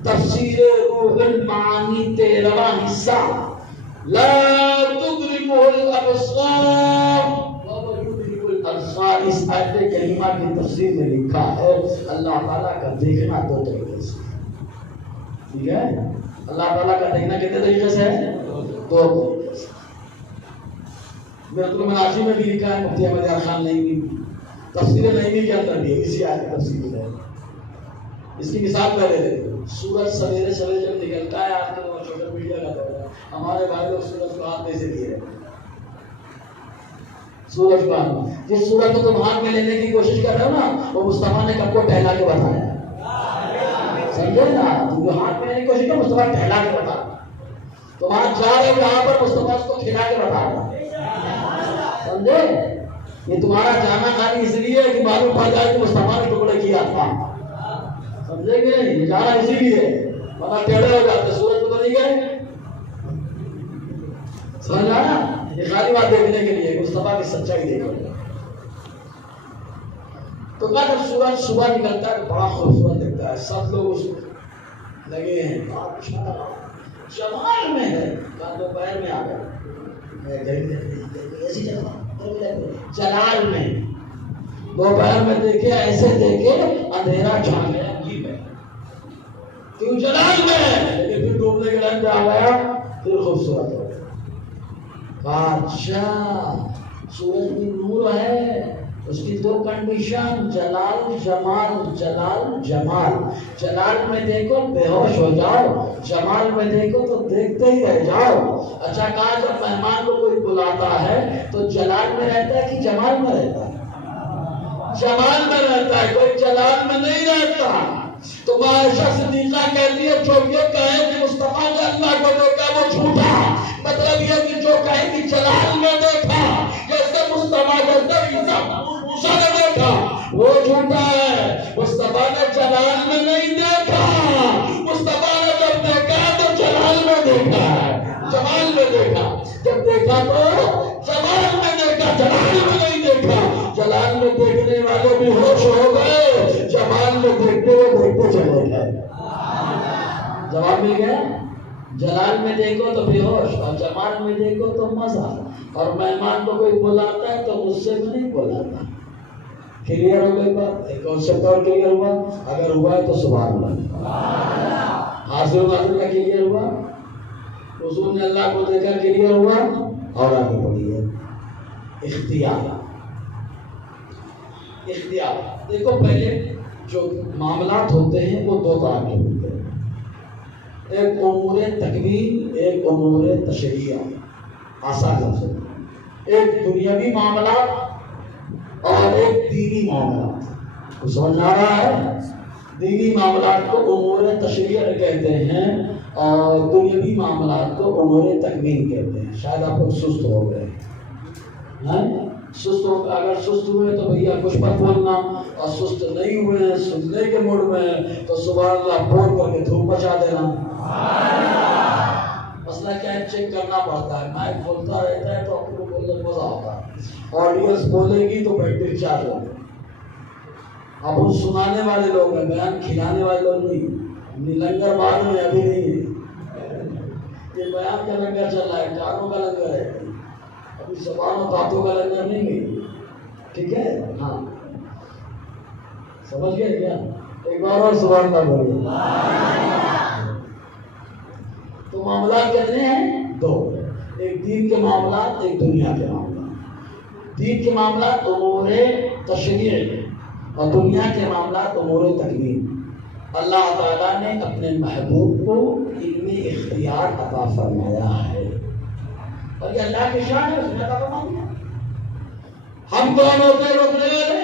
تفسیر روح المعانی 13واں حصہ، لا تدرکہ الابصار وهو یدرک الابصار، اس آیت کریمہ کی تفسیر میں لکھا ہے اللہ تعالیٰ کا دیکھنا دو طریقے سے، ٹھیک ہے؟ اللہ تعالیٰ کا دیکھنا کتنے طریقے سے ہے؟ دو طریقے سے۔ میرے مناظر میں بھی لکھا ہے، مفتی احمد یار خان نعیمی تفسیر نعیمی کے اندر بھی اسی آیت کی تفسیر ہے۔ اس کی مثال پہلے دے، سورج سویرے سویرے جب نکلتا ہے، آج کل سوشل میڈیا کا دور ہے، ہمارے بھائی لوگ سورج کو ہاتھ میں سے لیے رہے، سورج کو ہاتھ، جس سورج کو تم ہاتھ میں لینے کی کوشش کر رہے ہو نا، وہ مصطفیٰ نے کب کو ٹہلا کے بتایا، سمجھے نا؟ تم جو ہاتھ میں لینے کی کوشش کرو مصطفیٰ ٹہلا کے بتا رہا، تم آج جا رہے ہو یہاں پر مصطفیٰ اس کو کھلا کے بتا رہا، سمجھے؟ یہ تمہارا جانا خالی اس لیے ہے کہ معلوم پڑ جائے کہ مصطفیٰ نے ٹکڑے کیا تھا، سمجھے گے؟ یہ جانا اسی لیے، ورنہ ٹیڑھے ہو جاتے، سورج کو تو نہیں گئے، سمجھ آیا؟ یہ خالی بات دیکھنے کے لیے مصطفیٰ کی سچائی دیکھو۔ تو کہا جب سورج صبح نکلتا ہے بڑا خوبصورت دکھتا ہے، سب لوگ اس لگے ہیں، جمال میں ہے، کہا دوپہر میں آ گئے، ایسی جگہ جلال میں، دوپہر میں دیکھے ایسے دیکھے اندھیرا چھا گیا، کیوں؟ جلال میں ہے، لیکن پھر ڈوبنے کے ٹائم پہ آ گیا، پھر خوبصورت ہو گیا۔ اچھا سورج بھی نور ہے، اس کی دو کنڈیشن جلال جمال، جلال جمال۔ جلال میں دیکھو بے ہوش ہو جاؤ، جمال میں دیکھو تو دیکھتے ہی رہ جاؤ۔ اچھا کہا جب مہمان کو کوئی بلاتا ہے تو جلال میں رہتا ہے کہ جمال میں رہتا ہے؟ جمال میں رہتا ہے، کوئی جلال میں نہیں رہتا۔ تو عائشہ صدیقہ کہتی ہے جو یہ کہے کہ مصطفیٰ نے اللہ کو دیکھا وہ جھوٹا، مطلب یہ کہ جو کہے کہ جلال میں دیکھا جیسے مصطفیٰ موسیٰ نے دیکھا وہ جھوٹا ہے۔ مصطفیٰ نے جلال میں نہیں دیکھا، مصطفیٰ نے جب دیکھا تو جلال میں دیکھا ہے، جمال میں دیکھا۔ جب دیکھا تو جمال میں دیکھا، جلال میں نہیں دیکھا۔ جلال میں دیکھنے والے بھی ہوش ہو گئے، جمال میں دیکھتے ہوئے دیکھتے چلے گئے۔ جواب مل گیا؟ جلال میں دیکھو تو بے ہوش اور جمال میں دیکھو تو مزہ۔ اور مہمان کو کوئی بلاتا ہے تو غصے میں نہیں بلاتا۔ کلیئر ہو گئی بات؟ ایک کانسیپٹ اور کلیئر ہوا؟ اگر ہوا ہے تو سبحان اللہ۔ حاضر ناظرین کا کلیئر ہوا؟ حضور نے اللہ کو دیکھا، کلیئر ہوا؟ اور آگے بڑھیے۔ اختیار، اختیار دیکھو پہلے جو معاملات ہوتے ہیں وہ دو طرح کے ہوتے ہیں، ایک امور تکوین، ایک امور تشریع۔ آسان لفظ ہے، ایک دنیاوی معاملات اور ایک دینی معاملات۔ کو سمجھ آ رہا ہے؟ دینی معاملات کو امور تشریع کہتے ہیں اور دنیاوی معاملات کو امور تکوین کہتے ہیں۔ شاید آپ لوگ سست ہو گئے ہیں، سست ہو، اگر سست ہوئے تو بھیا کچھ مت بولنا، اور سست نہیں ہوئے سننے کے موڈ میں تو سبحان اللہ بول کر کے دھوم مچا دینا۔ مسئلہ کیا ہے؟ چیک کرنا پڑتا ہے، مائک بولتا رہتا ہے تو آپ کو بولنے میں مزہ آتا ہے، آڈینس بولے گی تو بیٹری چارج ہوگی۔ اب وہ سنانے والے لوگ ہیں، بیان کھلانے والے لوگ نہیں۔ لنگر بعد میں ابھی نہیں ہے، یہ بیان کا لنگر چل رہا ہے، کانوں کا لنگر ہے، ابھی زبان و دانتوں کا لنگر نہیں ہے۔ ٹھیک ہے؟ ہاں سمجھ گئے کیا؟ ایک بار اور سبحان اللہ بولیے۔ تو معاملات کتنے ہیں؟ دو، ایک دین کے معاملات، ایک دنیا کے معاملات۔ دین کے معاملات امور تشریع اور دنیا کے معاملات امور تکوین۔ اللہ تعالیٰ نے اپنے محبوب کو ان میں اختیار عطا فرمایا ہے، اور یہ اللہ کی شان ہے، اس نے عطا فرمایا۔ ہم کون ہوتے ہیں روکنے والے؟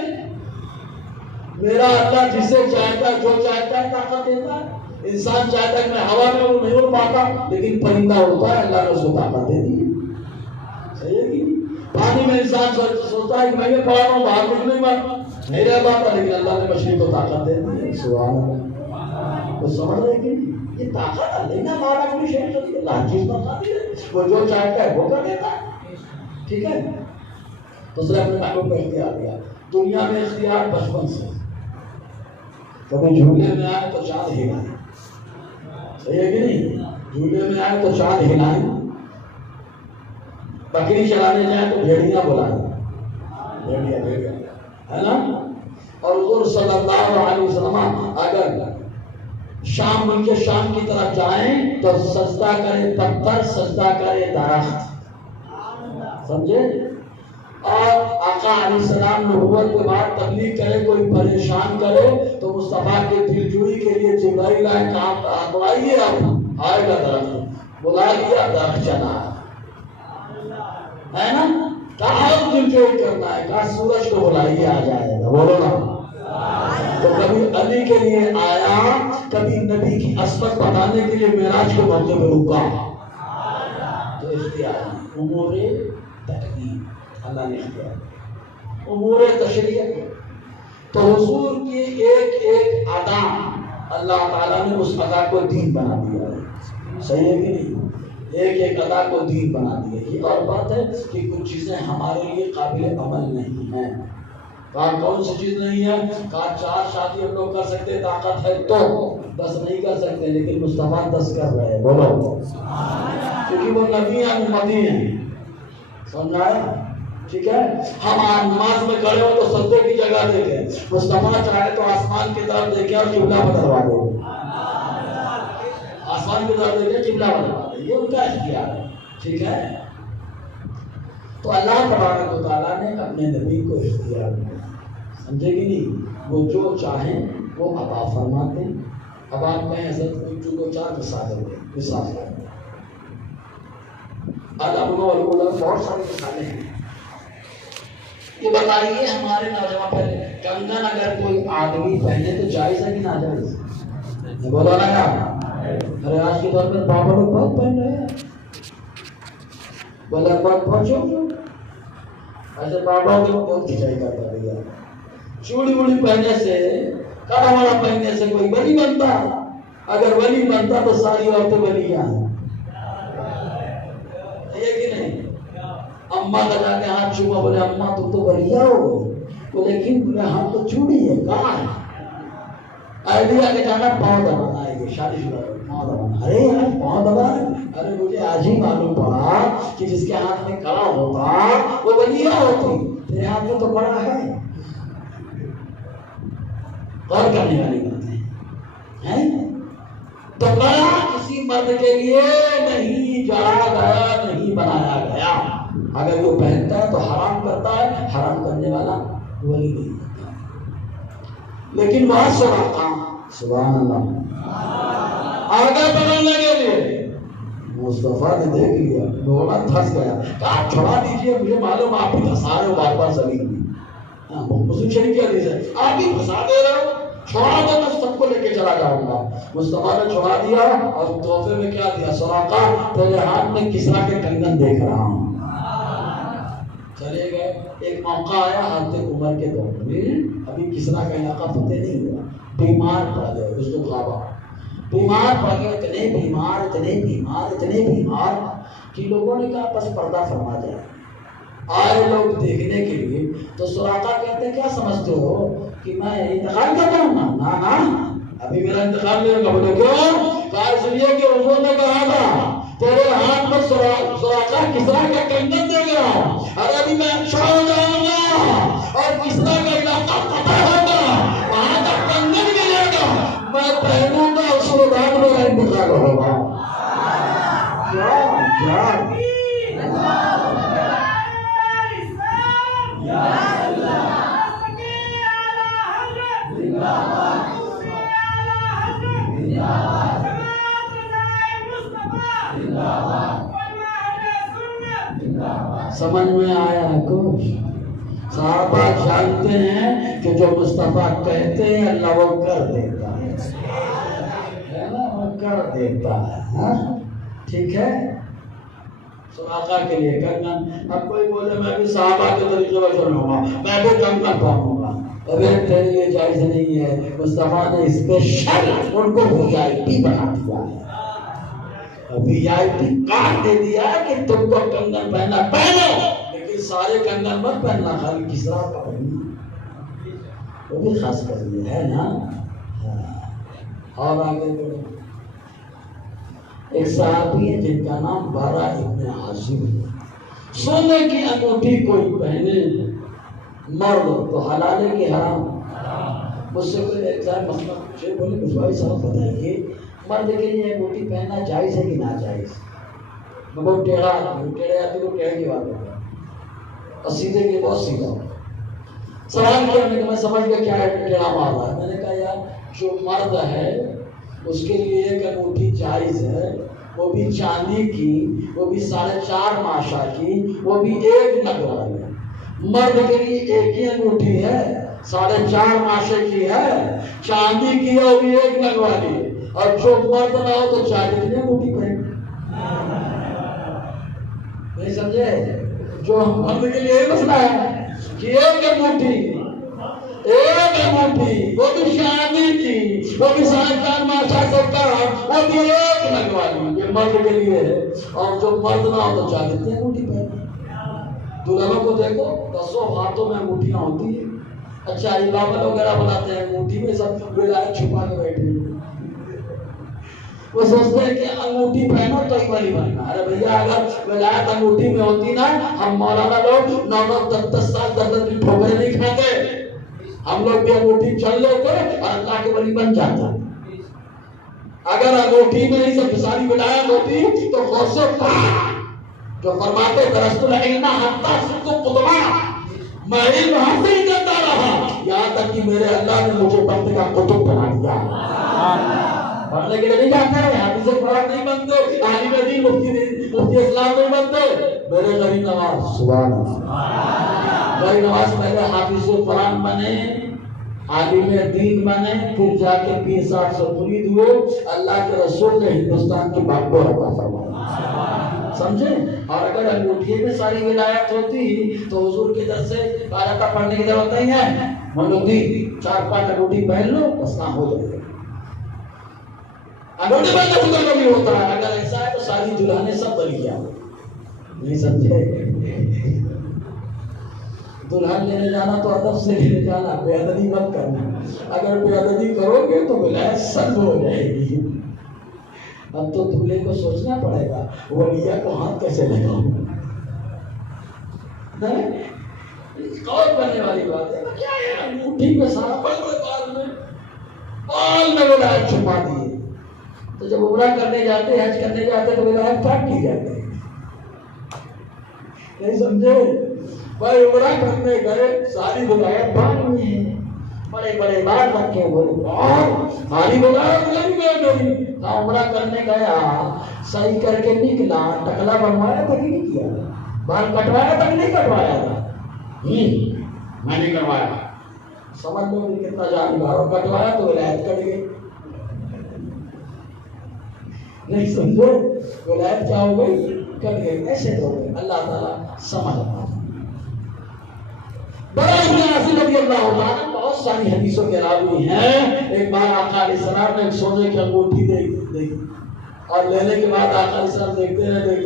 میرا اللہ جسے چاہتا ہے، جو چاہتا ہے طاقت دیتا ہے۔ انسان چاہتا ہے میں ہوا میں وہ نہیں اڑ پاتا، لیکن پرندہ اڑتا ہے، اللہ نے اس کو طاقت دے دی۔ صحیح ہے کہ پانی میں انسان سوچتا ہے کہ میں یہ پڑھ رہا ہوں باہر کچھ نہیں پاتا، نہیں رہ پاتا، لیکن اللہ نے مچھلی کو طاقت دے دی۔ سبحان اللہ۔ وہ سمجھ رہے کہ یہ طاقت اللہ نے ہمارا اپنی شہر کر دی، اللہ چیز بتاتی ہے، وہ جو چاہتا ہے وہ کر دیتا ہے۔ ٹھیک ہے؟ دوسرے اپنے محبوب کو اختیار دیا۔ دنیا میں اختیار بچپن سے، کبھی جھولے میں آئے تو چاند ہلائیں، صحیح ہے کہ نہیں؟ جھولے میں آئے تو چاند ہلائیں، بکری چلانے جائیں تو بھیڑیاں بلائیں، بھیڑیا ہے نا؟ اور حضور صلی اللہ علیہ وسلم اگر شام ملک شام کی طرف جائیں تو سجدہ کرے پتھر، سجدہ کرے درخت، سمجھے؟ اور آقا علیہ السلام نبوت کے بعد تبلیغ کرے، کوئی پریشان کرے تو مصطفیٰ کے دل جوئی کے لیے جبرائیل آئے، کہا بلائیے، آپ آئے گا درخت، بلا لیا درخت چلا ہے نا؟ کہا دل جوئی کرنا ہے، کہا سورج کو بلائیے آ جائے گا، بولو نا۔ تو کبھی علی کے لیے آیا، کبھی نبی کی عصمت بتانے کے لیے معراج کے موقع پہ رکا۔ تو اختیار امور تکوین اللہ نے اختیار، امور تشریع تو حضور کی ایک ایک ادا اللہ تعالیٰ نے اس ادا کو دین بنا دیا ہے۔ صحیح ہے کہ نہیں؟ ایک ایک ادا کو دین بنا دیا۔ یہ اور بات ہے کہ کچھ چیزیں ہمارے لیے قابل عمل نہیں ہیں۔ کہا کون سی چیز نہیں ہے؟ کہا 4 شادی ہم لوگ کر سکتے، طاقت ہے تو 10 نہیں کر سکتے، لیکن مصطفیٰ 10 کر رہے ہیں، بولو، کیونکہ وہ نبی ہیں، امتی ہیں۔ سمجھا ہے؟ ٹھیک ہے؟ ہم نماز میں کھڑے ہو تو سجدے کی جگہ دیکھیں، مصطفیٰ چاہے تو آسمان کی طرف دیکھیں اور قبلہ بدلوا دیں، آسمان کی طرف دیکھیں قبلہ بدلوا دیں، یہ ان کا اختیار ہے۔ ٹھیک ہے؟ تو اللہ تبارک و تعالیٰ نے اپنے نبی کو اختیار دیا، سمجھے کہ نہیں؟ وہ جو چاہیں وہ عطا فرماتے ہیں۔ اب آپ کہیں حضرت کوئی کو چاہ مثال ہے، بہت ساری مثالیں ہیں۔ یہ بتائیے ہمارے نوجوان پہلے کنگن اگر کوئی آدمی پہنے تو جائز ہے کہ ناجائز؟ بولا نا یار، ارے آج کے دور میں بابا لوگ بہت پہن رہے ہیں، بولے بہت پہنچو ایسے بابا کو بہت کھچائی کرتا بھیا، چوڑی ووڑی پہننے سے کڑا والا پہننے سے کوئی ولی بنتا؟ اگر ولی بنتا تو ساری عورتیں ولیاں ہیں، یہ کہ نہیں؟ اماں کا جا کے ہاتھ چھوما، بولے اماں تم تو ولیہ ہو، تو لیکن بولے ہاتھ تو چوڑی ہے، کہاں ہے؟ آئیڈیا کے جانا پاؤں دبانا ہے، یہ شادی شدہ پاؤں دبانا، ارے یار پاؤں دبانا، ارے مجھے آج ہی معلوم پڑا کہ جس کے ہاتھ میں کڑا ہوتا وہ ولیہ ہوتی، تیرے ہاتھ میں تو کڑا ہے۔ غور کرنے والی بات ہے، تو کڑا کسی مرد کے لیے نہیں جڑا گیا، نہیں بنایا گیا۔ اگر وہ پہنتا ہے تو حرام کرتا ہے، حرام کرنے والا ولی نہیں ہوتا۔ لیکن بات سراقہ، سبحان اللہ، آگے بڑھنے کے لیے مصطفیٰ نے دیکھ لیا، گھوڑا دھس گیا، کہا چھڑا دیجئے، مجھے معلوم آپ ہی پھنسا رہے ہو بار بار زمین میں۔ مسلم شریف کی حدیث ہے، آپ ہی پھنسا دے رہے ہو، چھوڑا دو میں سب کو لے کے چلا جاؤں گا۔ مصطفیٰ نے چھوڑا دیا اور تحفے میں کیا دیا؟ سراقہ تیرے ہاتھ میں کسرا کے کنگن دیکھ رہا ہوں۔ چلے گئے، ایک موقع آیا حضرت عمر کے دور میں، ابھی کسرا کا علاقہ فتح نہیں ہوا، بیمار پڑ گئے، اس کو خوابہ بیمار پڑ گئے، اتنے بیمار کہ لوگوں نے کہا بس پردہ فرما جائے۔ آئے لوگ دیکھنے کے لیے، تو سراقہ کہتے ہیں کیا سمجھتے ہو کہ میں انتقال کرتا ہوں؟ نا نا، ابھی میرا انتقال نہیں ہوگا۔ بولے کیوں؟ کہا اس لیے کہ حضور نے کہا تھا تیرے ہاتھ میں سراقہ کسرا کا کنگن دے گا، اور ابھی میں اچھا ہو جاؤں گا اور کسرا کا علاقہ فتح ہوگا، وہاں تک کنگن ملے گا، میں پہنوں گا، اس کے بعد میرا انتقال ہوگا۔ سمجھ میں آیا ہے کچھ؟ صحابہ جانتے ہیں کہ جو مصطفیٰ کہتے ہیں اللہ وہ کر دیتا ہے نا، وہ کر دیتا ہے۔ ٹھیک ہے، سراقہ کے لیے کنگن۔ اب کوئی بولے میں بھی صحابہ کے طریقے پر چلوں گا، میں بھی کنگن پہنوں گا، ابھی تیرے لیے جائز نہیں ہے۔ مصطفیٰ نے اسپیشل ان کو VIP بنا دیا ہے، VIP کارڈ دے دیا ہے کہ تم کو کنگن پہننا پہنو، لیکن سارے کنگن مت پہننا، خالی کسرا کا پہننا، وہ بھی خاص کر یہ ہے نا۔ اور آگے بڑھو، ایک صحابی ہے جن کا نام بارہ ابن عازب ہے، سونے کی انگوٹھی کوئی پہنے مرد تو حلال ہے کہ حرام؟ مجھ سے کوئی ایگزام مسئلہ پوچھے، بولے کچھ بھائی صاحب بتائیے مرد کے لیے انگوٹھی پہننا جائز ہے کہ ناجائز؟ میں بہت ٹیڑھا آدمی، ٹیڑھے آدمی کو ٹیڑھے کی بات ہوگا اور سیدھے کے بہت سیدھا ہوگا۔ سوال کیا میں کہ سمجھ گیا کیا ہے ٹیڑھا مار رہا ہے؟ میں نے کہا یار جو مرد ہے اس کے لیے ایک انگوٹھی جائز ہے، وہ بھی چاندی کی، وہ بھی 4.5 ماشا کی، وہ بھی ایک نگ والی۔ مرد کے لیے ایک ہی انگوٹھی ہے، 4.5 ماشے کی ہے، چاندی کی ہے، وہ بھی ایک نگ والی۔ اور جو مرد نہ ہو تو چاندی کی انگوٹھی پہنے، نہیں سمجھے؟ جو مرد کے لیے مسئلہ ہے کہ ایک انگوٹھی، وہ بھی چاندی کی، وہ بھی 4.5 ماشا سے کم، وہ بھی ایک نگ والی، یہ مرد کے لیے ہے۔ اور جو مرد نہ ہو تو چاندی کی انگوٹھی پہنے۔ دلہنوں کو دیکھو 10 ہاتھوں میں انگوٹھیاں ہوتی ہیں، اچھا یہ بابل وغیرہ بناتے ہیں انگوٹھی میں سب ولایت چھپا کے بیٹھے ہیں، وہ سوچتے ہیں کہ انگوٹھی پہنو تو ہی ولی بننا۔ ارے بھیا اگر ولایت انگوٹھی میں ہوتی نا، ہم مولانا لوگ 9-10 سال 10 کی ٹھوکریں نہیں کھاتے، ہم لوگ بھی انگوٹھی چل لیتے اور اللہ کے ولی بن جاتا۔ اگر انگوٹھی میں ہی سب ساری ولایت ہوتی تو غوث پاک جو فرماتے درست العلم حتی صدق قدما، میں علم حاصل کرتا رہا یہاں تک کہ میرے اللہ نے مجھے بندے کا قطب بنا دیا۔ پڑھنے کے لیے نہیں جاتے ہیں، حافظ قرآن نہیں بنتے، عالم دین مفتی اسلام نہیں بنتے، میرے غریب نواز سبحان اللہ، غریب نواز پہلے حافظ قرآن بنے، عالم دین بنے، پھر جا کے پیر صاحب سے مرید ہوئے، اللہ کے رسول نے ہندوستان کی بات کو عطا فرمایا، سمجھے؟ اور اگر انگوٹھی میں ساری ولایت ہوتی تو حضور کی طرف سے بارکہ پڑھنے کی ضرورت نہیں ہے، مولودی 4-5 انگوٹھی پہن لو بس کام ہو جائے گا۔ انگوٹھی پہننے خدا کو بھی ہوتا ہے، اگر ایسا ہے تو ساری دلہنیں سب بن گیا، نہیں سمجھے؟ دلہن لینے جانا تو ادب سے لینے جانا، بے ادبی مت کرنا، اگر بے ادبی کرو گے تو ولایت سلب ہو جائے گی۔ اب تو دولہے کو سوچنا پڑے گا ولیہ کو ہاتھ کیسے لگاؤں، قول بننے والی بات ہے، کیا ہے انگوٹھی میں سارا بال میں ولایت چھپا دیے، تو جب عمرہ کرنے جاتے حج کرنے جاتے تو ولایت پاک کی جاتی ہے، نہیں سمجھے؟ بھائی عمرہ کرنے گئے ساری ولایت پاک میں ہے، بڑے بڑے بات رکھے ہوئے اور ساری ولایت لگ گئی، عمرہ کرنے گیا صحیح کر کے نکلا، ٹکلا بنوایا تھا کہ نہیں کیا، بال کٹوایا تھا کہ نہیں کٹوایا تھا، میں نے کروایا، سمجھ لو کہ کتنا جانکار ہو، کٹوایا تو ولایت کٹ گئی، نہیں سمجھو ولایت کیا ہو گئی، کٹ گئی، ایسے تو ہو گئی، اللہ تعالیٰ سمجھ آتا۔ بڑا ابن عاصم رضی اللہ عنہ بہت ساری حدیثوں کے راوی ہیں، ایک بار آقا علیہ السلام نے ایک سونے کی انگوٹھی دیکھی اور لینے کے بعد آقا علیہ السلام دیکھتے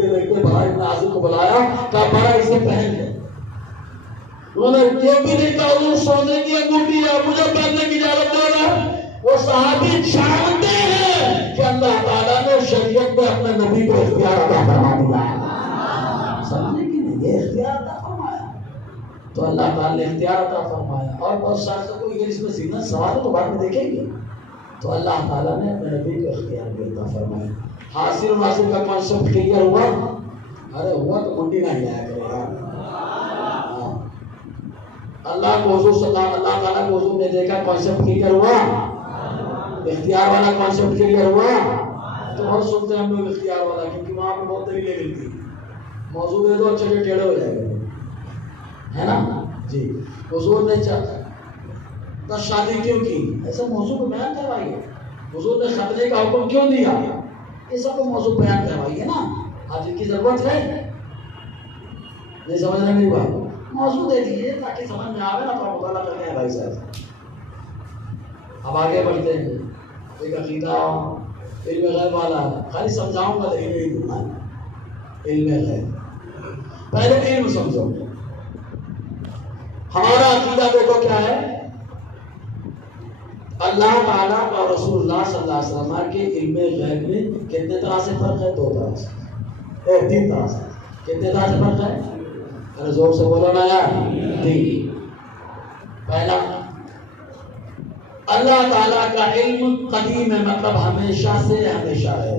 بھائی ابن عاصم کو بلایا، کہا بھائی اسے پہن لے، انہوں نے یہ بھی نہیں کہا وہ سونے کی انگوٹھی ہے مجھے پہننے کی اجازت دے رہا، وہ صحابی جانتے ہیں کہ اللہ تعالیٰ نے شریعت میں اپنے نبی کو اختیار عطا فرما دیا ہے، سمجھے کہ نہیں، یہ اختیار عطا فرمایا تو اللہ تعالیٰ نے اختیار عطا فرمایا، اور بہت سارے تو کوئی اگر اس میں زینت سوال تو بعد میں دیکھیں گے، تو اللہ تعالیٰ نے اپنے نبی کو اختیار بھی عطا فرمایا۔ حاصل و ناصر کا کانسیپٹ کلیئر ہوا؟ ارے ہوا تو منڈی نہ ہلایا کرے یار، اللہ کو حضور صلی اللہ تعالیٰ کو حضور نے دیکھا، کانسیپٹ کلیئر ہوا، اختیار والا کانسیپٹ کلیئر ہوا، تو بہت سنتے ہیں ہم لوگ اختیار والا، کیونکہ وہاں پہ بہت دلیلیں ملتی ہیں، موضوع دے دو اچھے سے ٹیڑھے ہو جائے گا، ہے نا جی۔ حضور نے چاہتا شادی کیوں کی، ایسا موضوع کو بیان کروائیے، حضور نے خطرے کا حکم کیوں دیا، یہ سب کو موضوع بیان کروائیے نا، آج ان کی ضرورت ہے، نہیں سمجھ رہے میری بات، موضوع دے دیجیے تاکہ سمجھ میں آوے نا، تو مطالعہ کرتے ہیں بھائی صاحب۔ اب آگے بڑھتے ہیں، ایک عقیدہ علم غیب والا ہے، خالی سمجھاؤں گا لیکن نہیں دوں گا، علم غیب پہلے علم سمجھو، ہمارا عقیدہ دیکھو کیا ہے، اللہ تعالیٰ اور رسول اللہ صلی اللہ علیہ وسلم کے علم غیب میں کتنے طرح سے فرق ہے، 2 طرح سے، 3 طرح سے، کتنے طرح سے فرق ہے، ارے زور سے بولو نا یار، 3۔ پہلا، اللہ تعالیٰ کا علم قدیم ہے، مطلب ہمیشہ سے ہمیشہ ہے،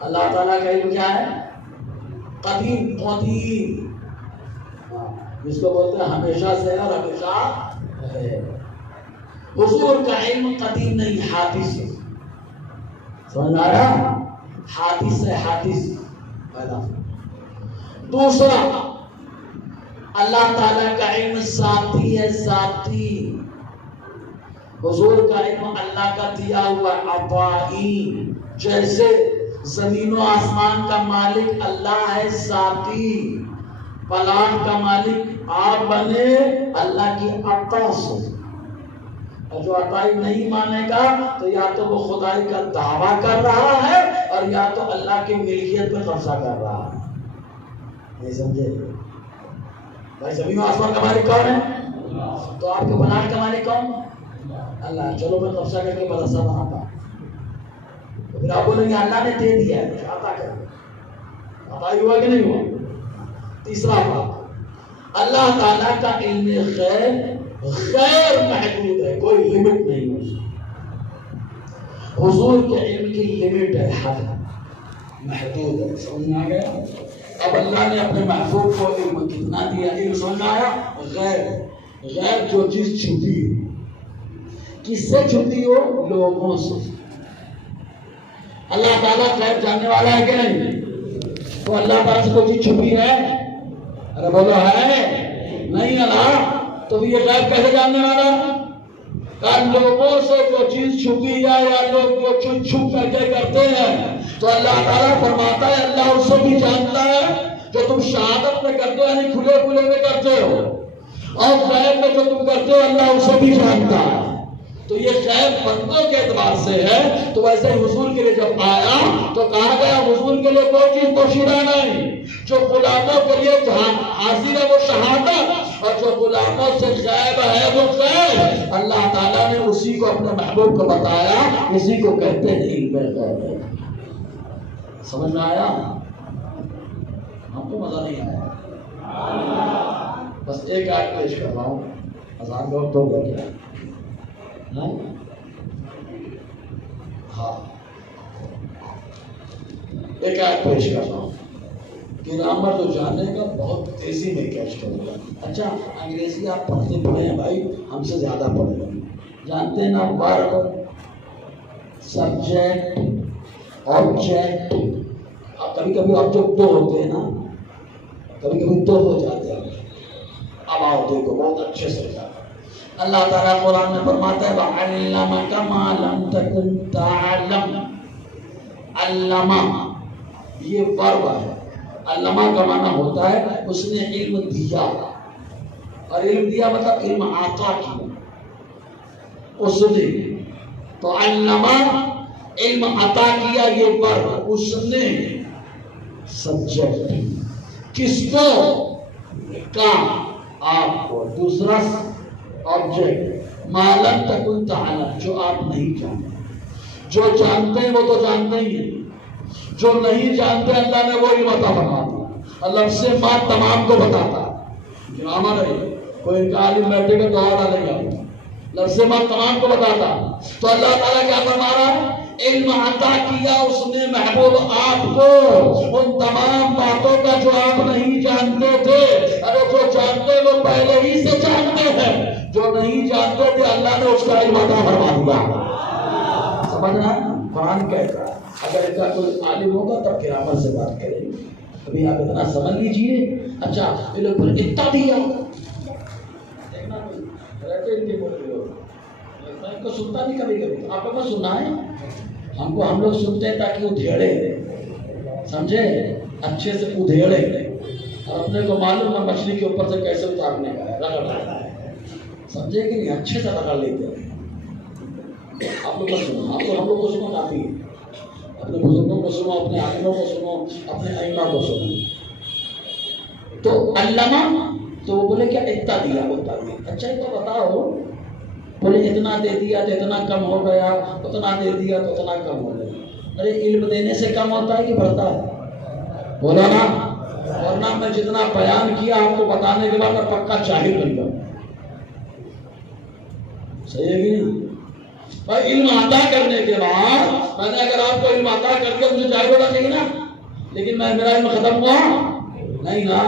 اللہ تعالیٰ کا علم کیا ہے، قدیم، جس کو بولتے ہیں ہمیشہ سے اور ہمیشہ ہے۔ حضور کا علم قدیم نہیں، حادث ہے، سمجھ آ رہا، حادث ہے، حادث پیدا۔ دوسرا، اللہ تعالیٰ کا علم ذاتی ہے، ذاتی، حضور کا علم اللہ کا دیا ہوا عطائی، جیسے زمین و آسمان کا مالک اللہ ہے ذاتی، پلان کا مالک آپ بنے اللہ کی عطا سے، اور جو عطائی نہیں مانے گا تو یا تو وہ خدائی کا دعویٰ کر رہا ہے اور یا تو اللہ کی ملکیت پہ قبضہ کر رہا ہے، نہیں سمجھے بھائی؟ زمین و آسمان کا مالک کون ہے؟ تو آپ کے پلان کا مالک کون؟ اللہ، چلو میں قبضہ کر کے مدرسہ بناتا ہوں، تو پھر آپ بولیں گے اللہ نے دے دیا ہے، عطا کر، عطائی ہوا کہ نہیں ہوا؟ تیسرا بات، اللہ تعالیٰ کا علم غیر محدود ہے، کوئی لمٹ نہیں ہے، حضور کے علم کی لمٹ ہے، حد ہے، محدود ہے. سمجھ میں آ گیا؟ اب اللہ نے اپنے محبوب کو علم کتنا دیا؟ علم سمجھ میں آیا؟ غیب. غیب جو چیز چھپی ہو. کس سے چھپی ہو؟ لوگوں سے. اللہ تعالیٰ غیب جاننے والا ہے کہ نہیں؟ تو اللہ تعالیٰ سے کوئی چیز چھپی ہے؟ ارے بولو ہے نہیں اللہ. تو یہ غیب کیسے جاننے والا؟ لوگوں سے جو چیز چھپی ہے یا لوگ جو چیز چھپ کر کے کرتے ہیں تو اللہ تعالیٰ فرماتا ہے اللہ اس سے بھی جانتا ہے جو تم شہادت میں کرتے ہو یعنی کھلے کھلے میں کرتے ہو, اور غیب میں جو تم کرتے ہو اللہ اس سے بھی جانتا ہے. تو یہ غیب بندوں کے اعتبار سے ہے. تو ویسے ہی حضور کے لیے جب آیا تو کہا گیا حضور کے لیے کوئی چیز پوشیدہ نہیں. جو غلاموں کے لیے حاصل ہے وہ شہادت, اور جو غلاموں سے غیب ہے وہ غیب. اللہ تعالیٰ نے اسی کو اپنے محبوب کو بتایا, اسی کو کہتے ہیں علم غیب. سمجھ میں آیا؟ ہم کو مزہ نہیں آیا. بس ایک آیت پیش کر رہا ہوں, اذان کا وقت ہو گیا کیا؟ ہاں ایک آیت پیش کر رہا ہوں. گرامر جو جانے کا بہت تیزی میں کیچ کرے گا. اچھا انگریزی آپ پڑھتے پڑھے ہیں بھائی, ہم سے زیادہ پڑھے گا. جانتے ہیں نا ورب, سبجیکٹ, آبجیکٹ. اب کبھی کبھی آبجیکٹ دو ہوتے ہیں نا, کبھی کبھی دو ہو جاتے ہیں. اب آؤ دیکھو بہت اچھے سے جاتا. اللہ تعالیٰ قرآن میں فرماتا ہے وَعَلَّمَكَ مَا لَمْ تَكُنْ تَعْلَمْ. علمہ یہ ورب ہے. علمہ کا معنی ہوتا ہے اس نے علم دیا, اور علم دیا مطلب علم عطا کیا اس نے. تو علمہ علم عطا کیا یہ ورب, اس نے. سبجیکٹ کس کو؟ کا آپ کو. دوسرا آبجیکٹ ما لم تکن تعلم جو آپ نہیں جانتے. جو جانتے ہیں وہ تو جانتے ہی ہیں, جو نہیں جانتے اللہ نے وہ علم عطا فرما دیا. اللہ سے بات تمام کو بتاتا ہے. گرامر ہے, کوئی عالم بیٹھے گا تو اور نہیں آتا, لفظ بات تمام کو بتاتا. تو اللہ تعالیٰ کیا فرما رہا ہے؟ علم عطا کیا اس نے محبوب آپ کو ان تمام باتوں کا جو آپ نہیں جانتے تھے. ارے جو جانتے وہ پہلے ہی سے جانتے ہیں, جو نہیں جانتے تھے اللہ نے اس کا علم عطا فرما دیا. سمجھ رہا ہے؟ قرآن کہتا ہے اگر اس کا کوئی عالم ہوگا تب گرامر سے بات کریں گے. ابھی آپ اتنا سمجھ لیجیے. اچھا یہ لوگ پر اتنا دیا دیکھنا رہتے ان کے بولے لوگ میں ان کو سنتا نہیں کبھی کبھی. آپ کو سننا ہے, ہم لوگ سنتے ہیں تاکہ ادھیڑے, سمجھے, اچھے سے ادھیڑے, اور اپنے کو معلوم ہے مچھلی کے اوپر سے کیسے اتارنے کا ہے, رگڑنا ہے. سمجھے کہ نہیں؟ اچھے سے رگڑ لیتے ہیں. آپ لوگ کو سنو, آپ کو ہم لوگ کو سنو کافی ہے. اپنے بزرگوں کو سنو, اپنے عالموں کو سنو, اپنے ائمہ کو سنو. تو علامہ تو وہ بولے کیا اتنا دیا ہوتا دیا. اچھا تو بتاؤ, بولے اتنا دے دیا تو اتنا کم ہو گیا, اتنا دے دیا تو اتنا کم ہو گیا. ارے علم دینے سے کم ہوتا ہے کہ بڑھتا ہے؟ بولا نا. ورنہ میں جتنا بیان کیا آپ کو بتانے کے بعد میں پکا جاہل بن گیا. صحیح ہے کہ نہیں بھائی؟ علم عطا کرنے کے بعد میں نے اگر آپ کو علم عطا کر کے مجھے جاہل ہونا چاہیے نا, لیکن میرا علم ختم ہوا نہیں نا.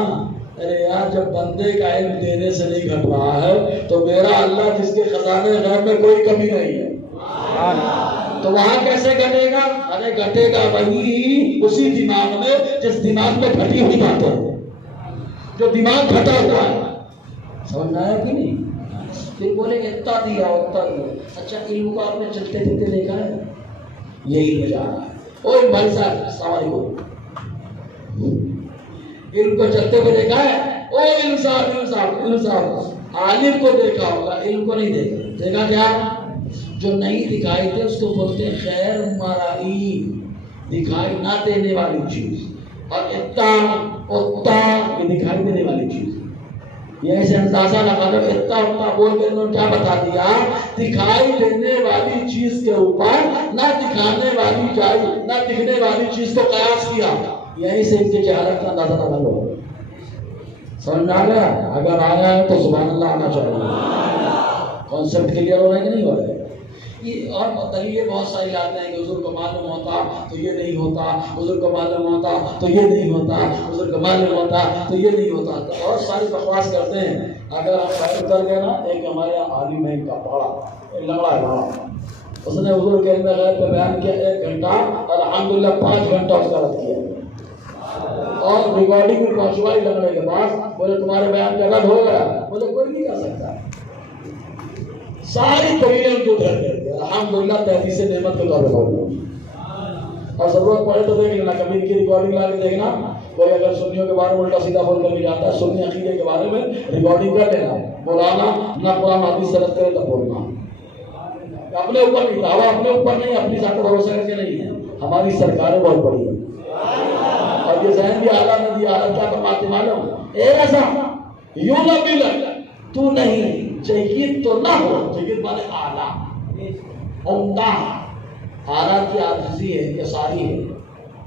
ارے یار جب بندے کا علم دینے سے نہیں گھٹ رہا ہے تو میرا اللہ جس کے خزانے غیب میں کوئی کمی نہیں ہے تو وہاں کیسے گھٹے گا؟ ارے گھٹے گا وہی اسی دماغ میں جس دماغ میں گھٹی ہوئی باتیں, جو دماغ گھٹا ہوا ہے. سمجھ میں آیا کہ نہیں؟ پھر بولے اتنا دیا اتنا دیا. اچھا علم کو آپ نے چلتے پھرتے دیکھا ہے؟ یہ علم جا رہا ہے. اوہ بھائی صاحب السلام علیکم, علم کو چلتے ہوئے دیکھا ہے؟ او علم صاحب علم صاحب علم صاحب. عالم کو دیکھا ہوگا, علم کو نہیں دیکھا. دیکھا کیا؟ جو نہیں دکھائی دے اس کو بولتے ہیں خیر مرائی, دکھائی نہ دینے والی چیز. اور اتنا یہ دکھائی دینے والی چیز. یہ ایسے اندازہ لگا دو اتنا اتنا بول کے انہوں نے کیا بتا دیا؟ دکھائی دینے والی چیز کے اوپر نہ دکھانے والی جائے نہ دکھنے والی چیز کو قیاس کیا. یہیں سے ان کے جہالت کا اندازہ لگا لو. سمجھ آ گیا؟ اگر آیا ہے تو سبحان اللہ آنا چاہیے. کانسیپٹ کلیئر ہو رہا ہے کہ نہیں ہو رہا ہے؟ اور دلیلیں بہت ساری لاتے ہیں کہ حضور کو معلوم ہوتا تو یہ نہیں ہوتا، حضور کو معلوم ہوتا تو یہ نہیں ہوتا، حضور کو معلوم ہوتا تو یہ نہیں ہوتا، تو بہت ساری بکواس کرتے ہیں۔ اگر ہم فائر کر گئے نا، ایک ہمارے یہاں عالم ہے کا پڑا لنگڑا ہے بڑا، اس نے حضور کے علم غیب پہ بیان کیا 1 گھنٹہ، الحمدللہ 5 گھنٹہ اس کا رد کیا، اور ریکارڈنگ بھی پہنچوائی لگنے کے بعد بولے تمہارے بیان کا رد ہو گیا، بولے کوئی نہیں کر سکتا، ساری دلیلیں کو ڈر کر دیا، الحمدللہ 33 نعمت کے طور پہ بول گیا۔ اور ضرورت پڑے تو دیکھ لینا، کبھی کی ریکارڈنگ لا کے دیکھنا، کوئی اگر سنیوں کے بارے میں الٹا سیدھا بول کر بھی جاتا ہے، سنی عقیدے کے بارے میں ریکارڈنگ کر لینا، مولانا نہ قرآن حدیث سے رد کرے تب بولنا، اپنے اوپر نہیں، دعویٰ اپنے اوپر نہیں، اپنی ذات پر بھروسہ کر کے نہیں ہے، ہماری سرکاریں بہت بڑی ہیں۔ اور یہ ذہن بھی اعلیٰ ندی اعلیٰ کیا فرماتے معلوم، اے رضا یوں نہ بلک، تو نہیں جید تو نہ ہو، جید مانے اعلیٰ عمدہ، اعلیٰ کی عاجزی ہے، یہ ساری ہے،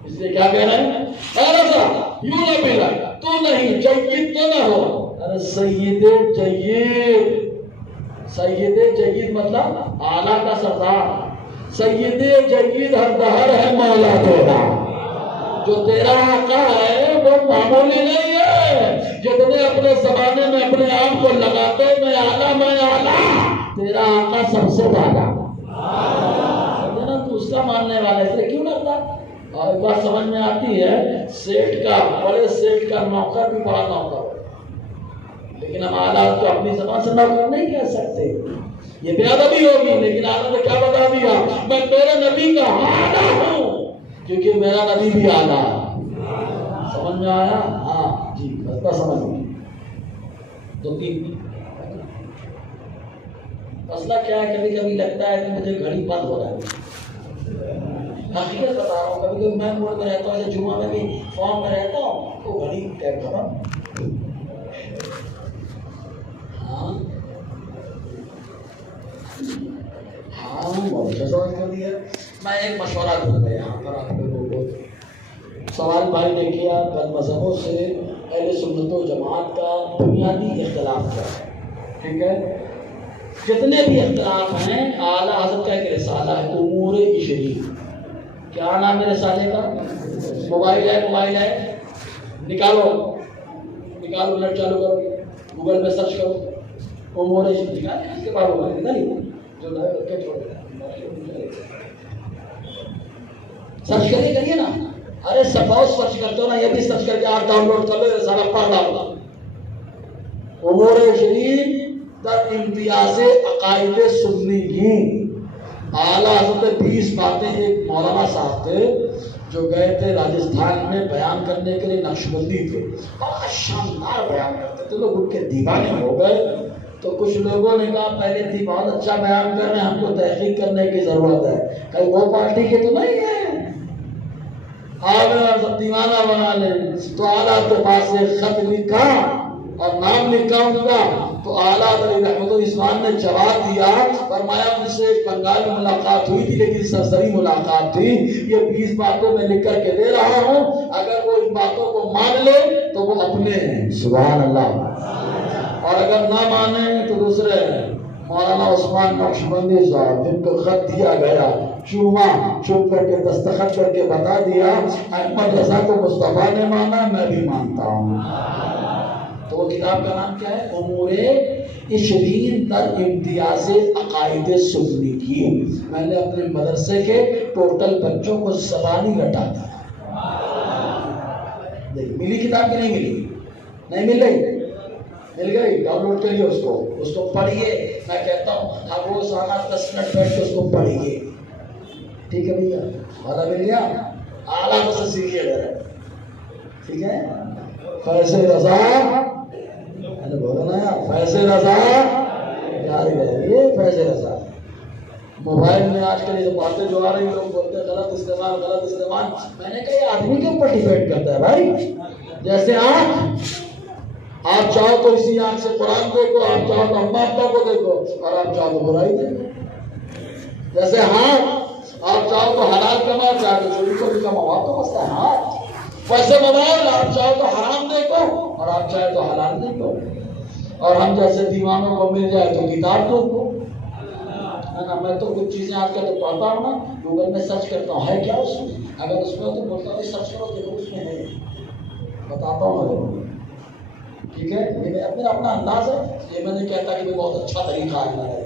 اس لیے کیا کہہ رہے ہیں، اے رضا یوں نہ بلک، تو نہیں جید تو نہ ہو، ارے سید جید، سید جید مطلب اعلیٰ کا سردار، سید جید ہر دہر ہے مولا تیرا، جو تیرا آقا ہے وہ معمولی نہیں ہے، جتنے اپنے زمانے میں اپنے آپ کو لگاتے میں اعلیٰ، تیرا آقا سب سے زیادہ، تو اس کا ماننے والا ہے، کیوں ڈرتا؟ اور ایک بات سمجھ میں آتی ہے، سیٹ کا بڑے سیٹ کا نوکر بھی بڑا نوکر، لیکن ہم اعلیٰ کو اپنی زبان سے نوکر نہیں کہہ سکتے، یہ بے ادبی ہوگی، لیکن اعلیٰ نے کیا بتا دیا، میں میرے نبی کا اعلیٰ ہوں، کیونکہ میرا نبی بھی اعلیٰ، سمجھ میں آیا؟ ہاں جی، بس سمجھ میں 2-3 مسئلہ کیا ہے، کبھی کبھی لگتا ہے کہ مجھے گھڑی بند ہو رہا ہے، حقیقت بتا رہا ہوں، کبھی کبھی میں موڈ میں رہتا ہوں، جمعہ میں بھی فارم میں رہتا ہوں تو گھڑی ٹیپ کر رہا ہوں، میں ایک مشورہ دوں گا یہاں پر آپ لوگوں کو، سوال بھائی نے کیا بد مذہبوں سے اہل سنت و جماعت کا بنیادی اختلاف کیا ہے، ٹھیک ہے، جتنے بھی اختلاف ہیں، اعلیٰ حضرت کا ایک رسالہ ہے امور عشری، کیا نام ہے رسالے کا؟ موبائل ہے، نکالو نیٹ چالو کرو، گوگل پہ سرچ کرو، امور عشری نکالے، اس کے بعد جو سرچ کریے نا، ارے سپوز سرچ کرتے ہو نا، یہ بھی سرچ کر کے آپ ڈاؤن لوڈ کر لو، رسالہ پڑھ ڈالو، امور شریف در امتیاز عقائد سنی، اعلیٰ حضرت 20 باتیں، ایک مولانا صاحب تھے جو گئے تھے راجستھان میں بیان کرنے کے لیے، نقش بندی تھے، بڑا شاندار بیان کرتے تھے، لوگ ان کے دیوانے ہو گئے، تو کچھ لوگوں نے کہا پہلے تھی بہت اچھا بیان کر رہے ہیں، ہم کو تحقیق کرنے کی ضرورت ہے، کہیں وہ پارٹی کے تو نہیں ہے، آپ سب دیوانہ بنا لیں، تو اعلیٰ کے پاس سے خط لکھا اور نام لکھا ان کا، تو اعلیٰ علی رحمت الاسلام نے جواب دیا، فرمایا ان سے ایک بنگال میں ملاقات ہوئی تھی لیکن سرسری ملاقات تھی، یہ 20 باتوں میں لکھ کر کے دے رہا ہوں، اگر وہ ان باتوں کو مان لے تو وہ اپنے ہیں، سبحان اللہ، اور اگر نہ مانے تو دوسرے ہیں۔ مولانا عثمان نقشبندی صاحب جن کو خط دیا گیا، چوم کر کے دستخط کر کے بتا دیا، احمد رضا کو مصطفیٰ نے مانا، میں بھی مانتا ہوں، تو وہ کتاب کا نام کیا ہے؟ امور عشرین در امتیاز عقائد سنی کی۔ میں نے اپنے مدرسے کے ٹوٹل بچوں کو زبانی رٹا دیا، ملی کتاب کی نہیں ملی؟ نہیں مل رہی؟ مل گئی، ڈاؤن لوڈ کریے اس کو پڑھیے، میں کہتا ہوں آپ روزانہ 10 منٹ بیٹھ کے اس کو پڑھیے، ٹھیک ہے بھیا؟ والا مل گیا، اعلیٰ کو سے سیکھیے ذرا، ٹھیک ہے؟ فیض رضا، میں نے بولا نا یار، فیض رضا یاد رہے، یہ فیض رضا۔ موبائل میں آج کل یہ باتیں جو آ رہی ہیں، لوگ بولتے ہیں غلط استعمال، میں نے کہا یہ آدمی کے اوپر ڈیپینڈ کرتا ہے بھائی، جیسے آپ چاہو تو اسی آنکھ سے قرآن دیکھو، آپ چاہو تو اماں ابا کو دیکھو، اور آپ چاہو تو برائی دیکھو، جیسے آپ چاہو تو حلال کماؤ، چاہو تو چوری کو بھی کماؤ، تو مسئلہ ہے ہاتھ، ویسے موبائل آپ چاہو تو حرام دیکھو اور آپ چاہے تو حلال دیکھو، اور ہم جیسے دیوانوں کو مل جائے تو کتاب دیکھو، ہے نا. میں تو کچھ چیزیں آج کل پڑھتا ہوں نا, گوگل میں سرچ کرتا ہوں ہے کیا اس میں, اگر اس میں ہو تو بولتا ہوں سرچ کرو دیکھو اس میں ہے, بتاتا ہوں میں. ٹھیک ہے, یہ میرا اپنا انداز ہے, یہ میں نہیں کہتا کہ یہ بہت اچھا طریقہ ہے,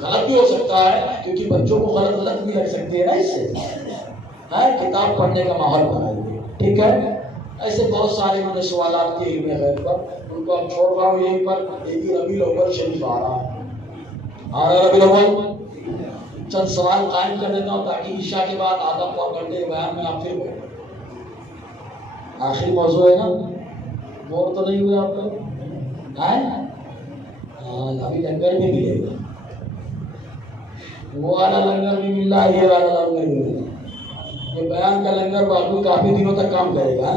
غلط بھی ہو سکتا ہے کیونکہ بچوں کو غلط بھی لگ سکتی ہے نا اس سے. کتاب پڑھنے کا ماحول بنائیے. ٹھیک ہے, ایسے بہت سارے میں نے سوالات کیے علم غیب پر, ان کو اب چھوڑ رہا ہوں یہیں پر. ایک ہی ربیع الاول شریف آ رہا ہے, ربیع الاول. چند سوال قائم کر دیتا ہوں تاکہ عشاء کے بعد آدھا پور گھنٹے کے بیان میں آپ پھر بیٹھیں. آخری موضوع ہے نا, بور تو نہیں ہوئے آپ کو؟ ابھی لنگر بھی ملے گا, وہ والا لنگر بھی مل رہا ہے, یہ والا لنگر بھی مل رہا ہے. یہ بیان کا لنگر باقی کافی دنوں تک کام کرے گا.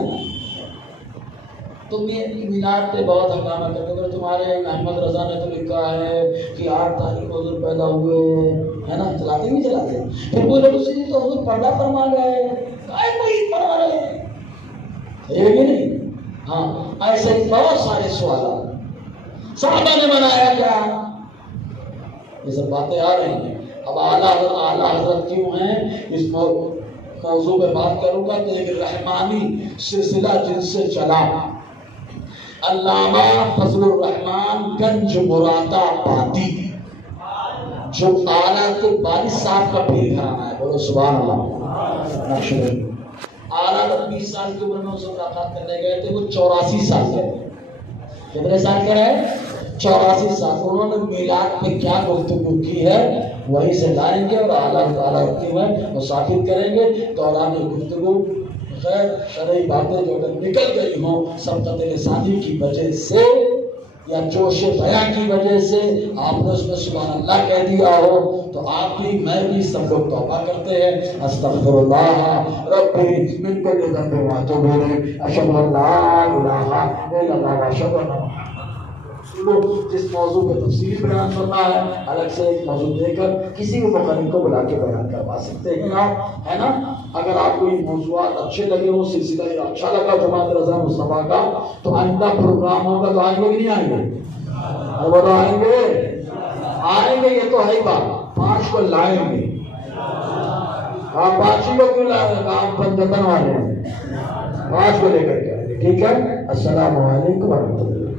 تم یہ میلاد پہ بہت ہنگامہ کرتے ہو. تمہارے احمد رضا نے تو لکھا ہے کہ 8 تاریخ کو حضور پیدا ہوئے, ہے نا, چلاتے نہیں چلاتے. پھر وہ لوگ اسی دن تو حضور پردہ فرما گئے, کائے کو عید فرما رہے ہیں, یہ نہیں. ہاں, ایسے ہی بہت سارے سوالات. صحابہ نے بنایا کیا, یہ سب باتیں آ رہی ہیں. اب اعلیٰ حضرت کیوں ہیں, اس موضوع پہ بات کروں گا تو ایک رحمانی سلسلہ جن سے چلا. علامہ فضل الرحمان گنج مراد آبادی, جو اعلیٰ کے والد صاحب کا پیر گھرانا ہے, بولو سبحان اللہ. اعلیٰ 20 سال کی عمر میں اسے ملاقات کرنے گئے تھے, وہ 84 سال کے. کتنے سال کے رہے؟ 84 سال. انہوں نے میلاد پہ کیا گفتگو کی ہے وہی سے لائیں گے, اور اعلیٰ تعالیٰ رکھتے ہوئے وہ ثابت کریں گے. دوران گفتگو غیر شرعی باتیں جو اگر نکل گئی ہوں سبقت لسانی کی وجہ سے یا جوش بیان کی وجہ سے, آپ نے اس میں سبحان اللہ کہہ دیا ہو, تو آپ بھی میں بھی سب لوگ توبہ کرتے ہیں. استغفر اللہ ربی من کل ذنب واتوب الیہ, اشہد ان لا الہ الا اللہ واشہد ان محمد. جس موضوع پہ تفصیل بیان کرنا ہے الگ سے ایک موضوع دے کر کسی بھی مقرر کو بلا کے بیان کروا سکتے ہیں آپ, ہے نا. اگر آپ کو یہ موضوعات اچھے لگے ہوں, سلسلہ یہ اچھا لگا جماعت رضا مصطفیٰ کا, تو آئندہ پروگرام ہوگا تو آئیں گے کہ نہیں آئیں گے؟ وہ تو آئیں گے, یہ تو ہے ہی بات. 5 کو لائیں گے. آپ 5 کو کیوں لائیں گے, آپ بندتن والے ہیں, 5 کو لے کر کے آئیں گے. ٹھیک ہے, السلام علیکم ورحمۃ اللہ.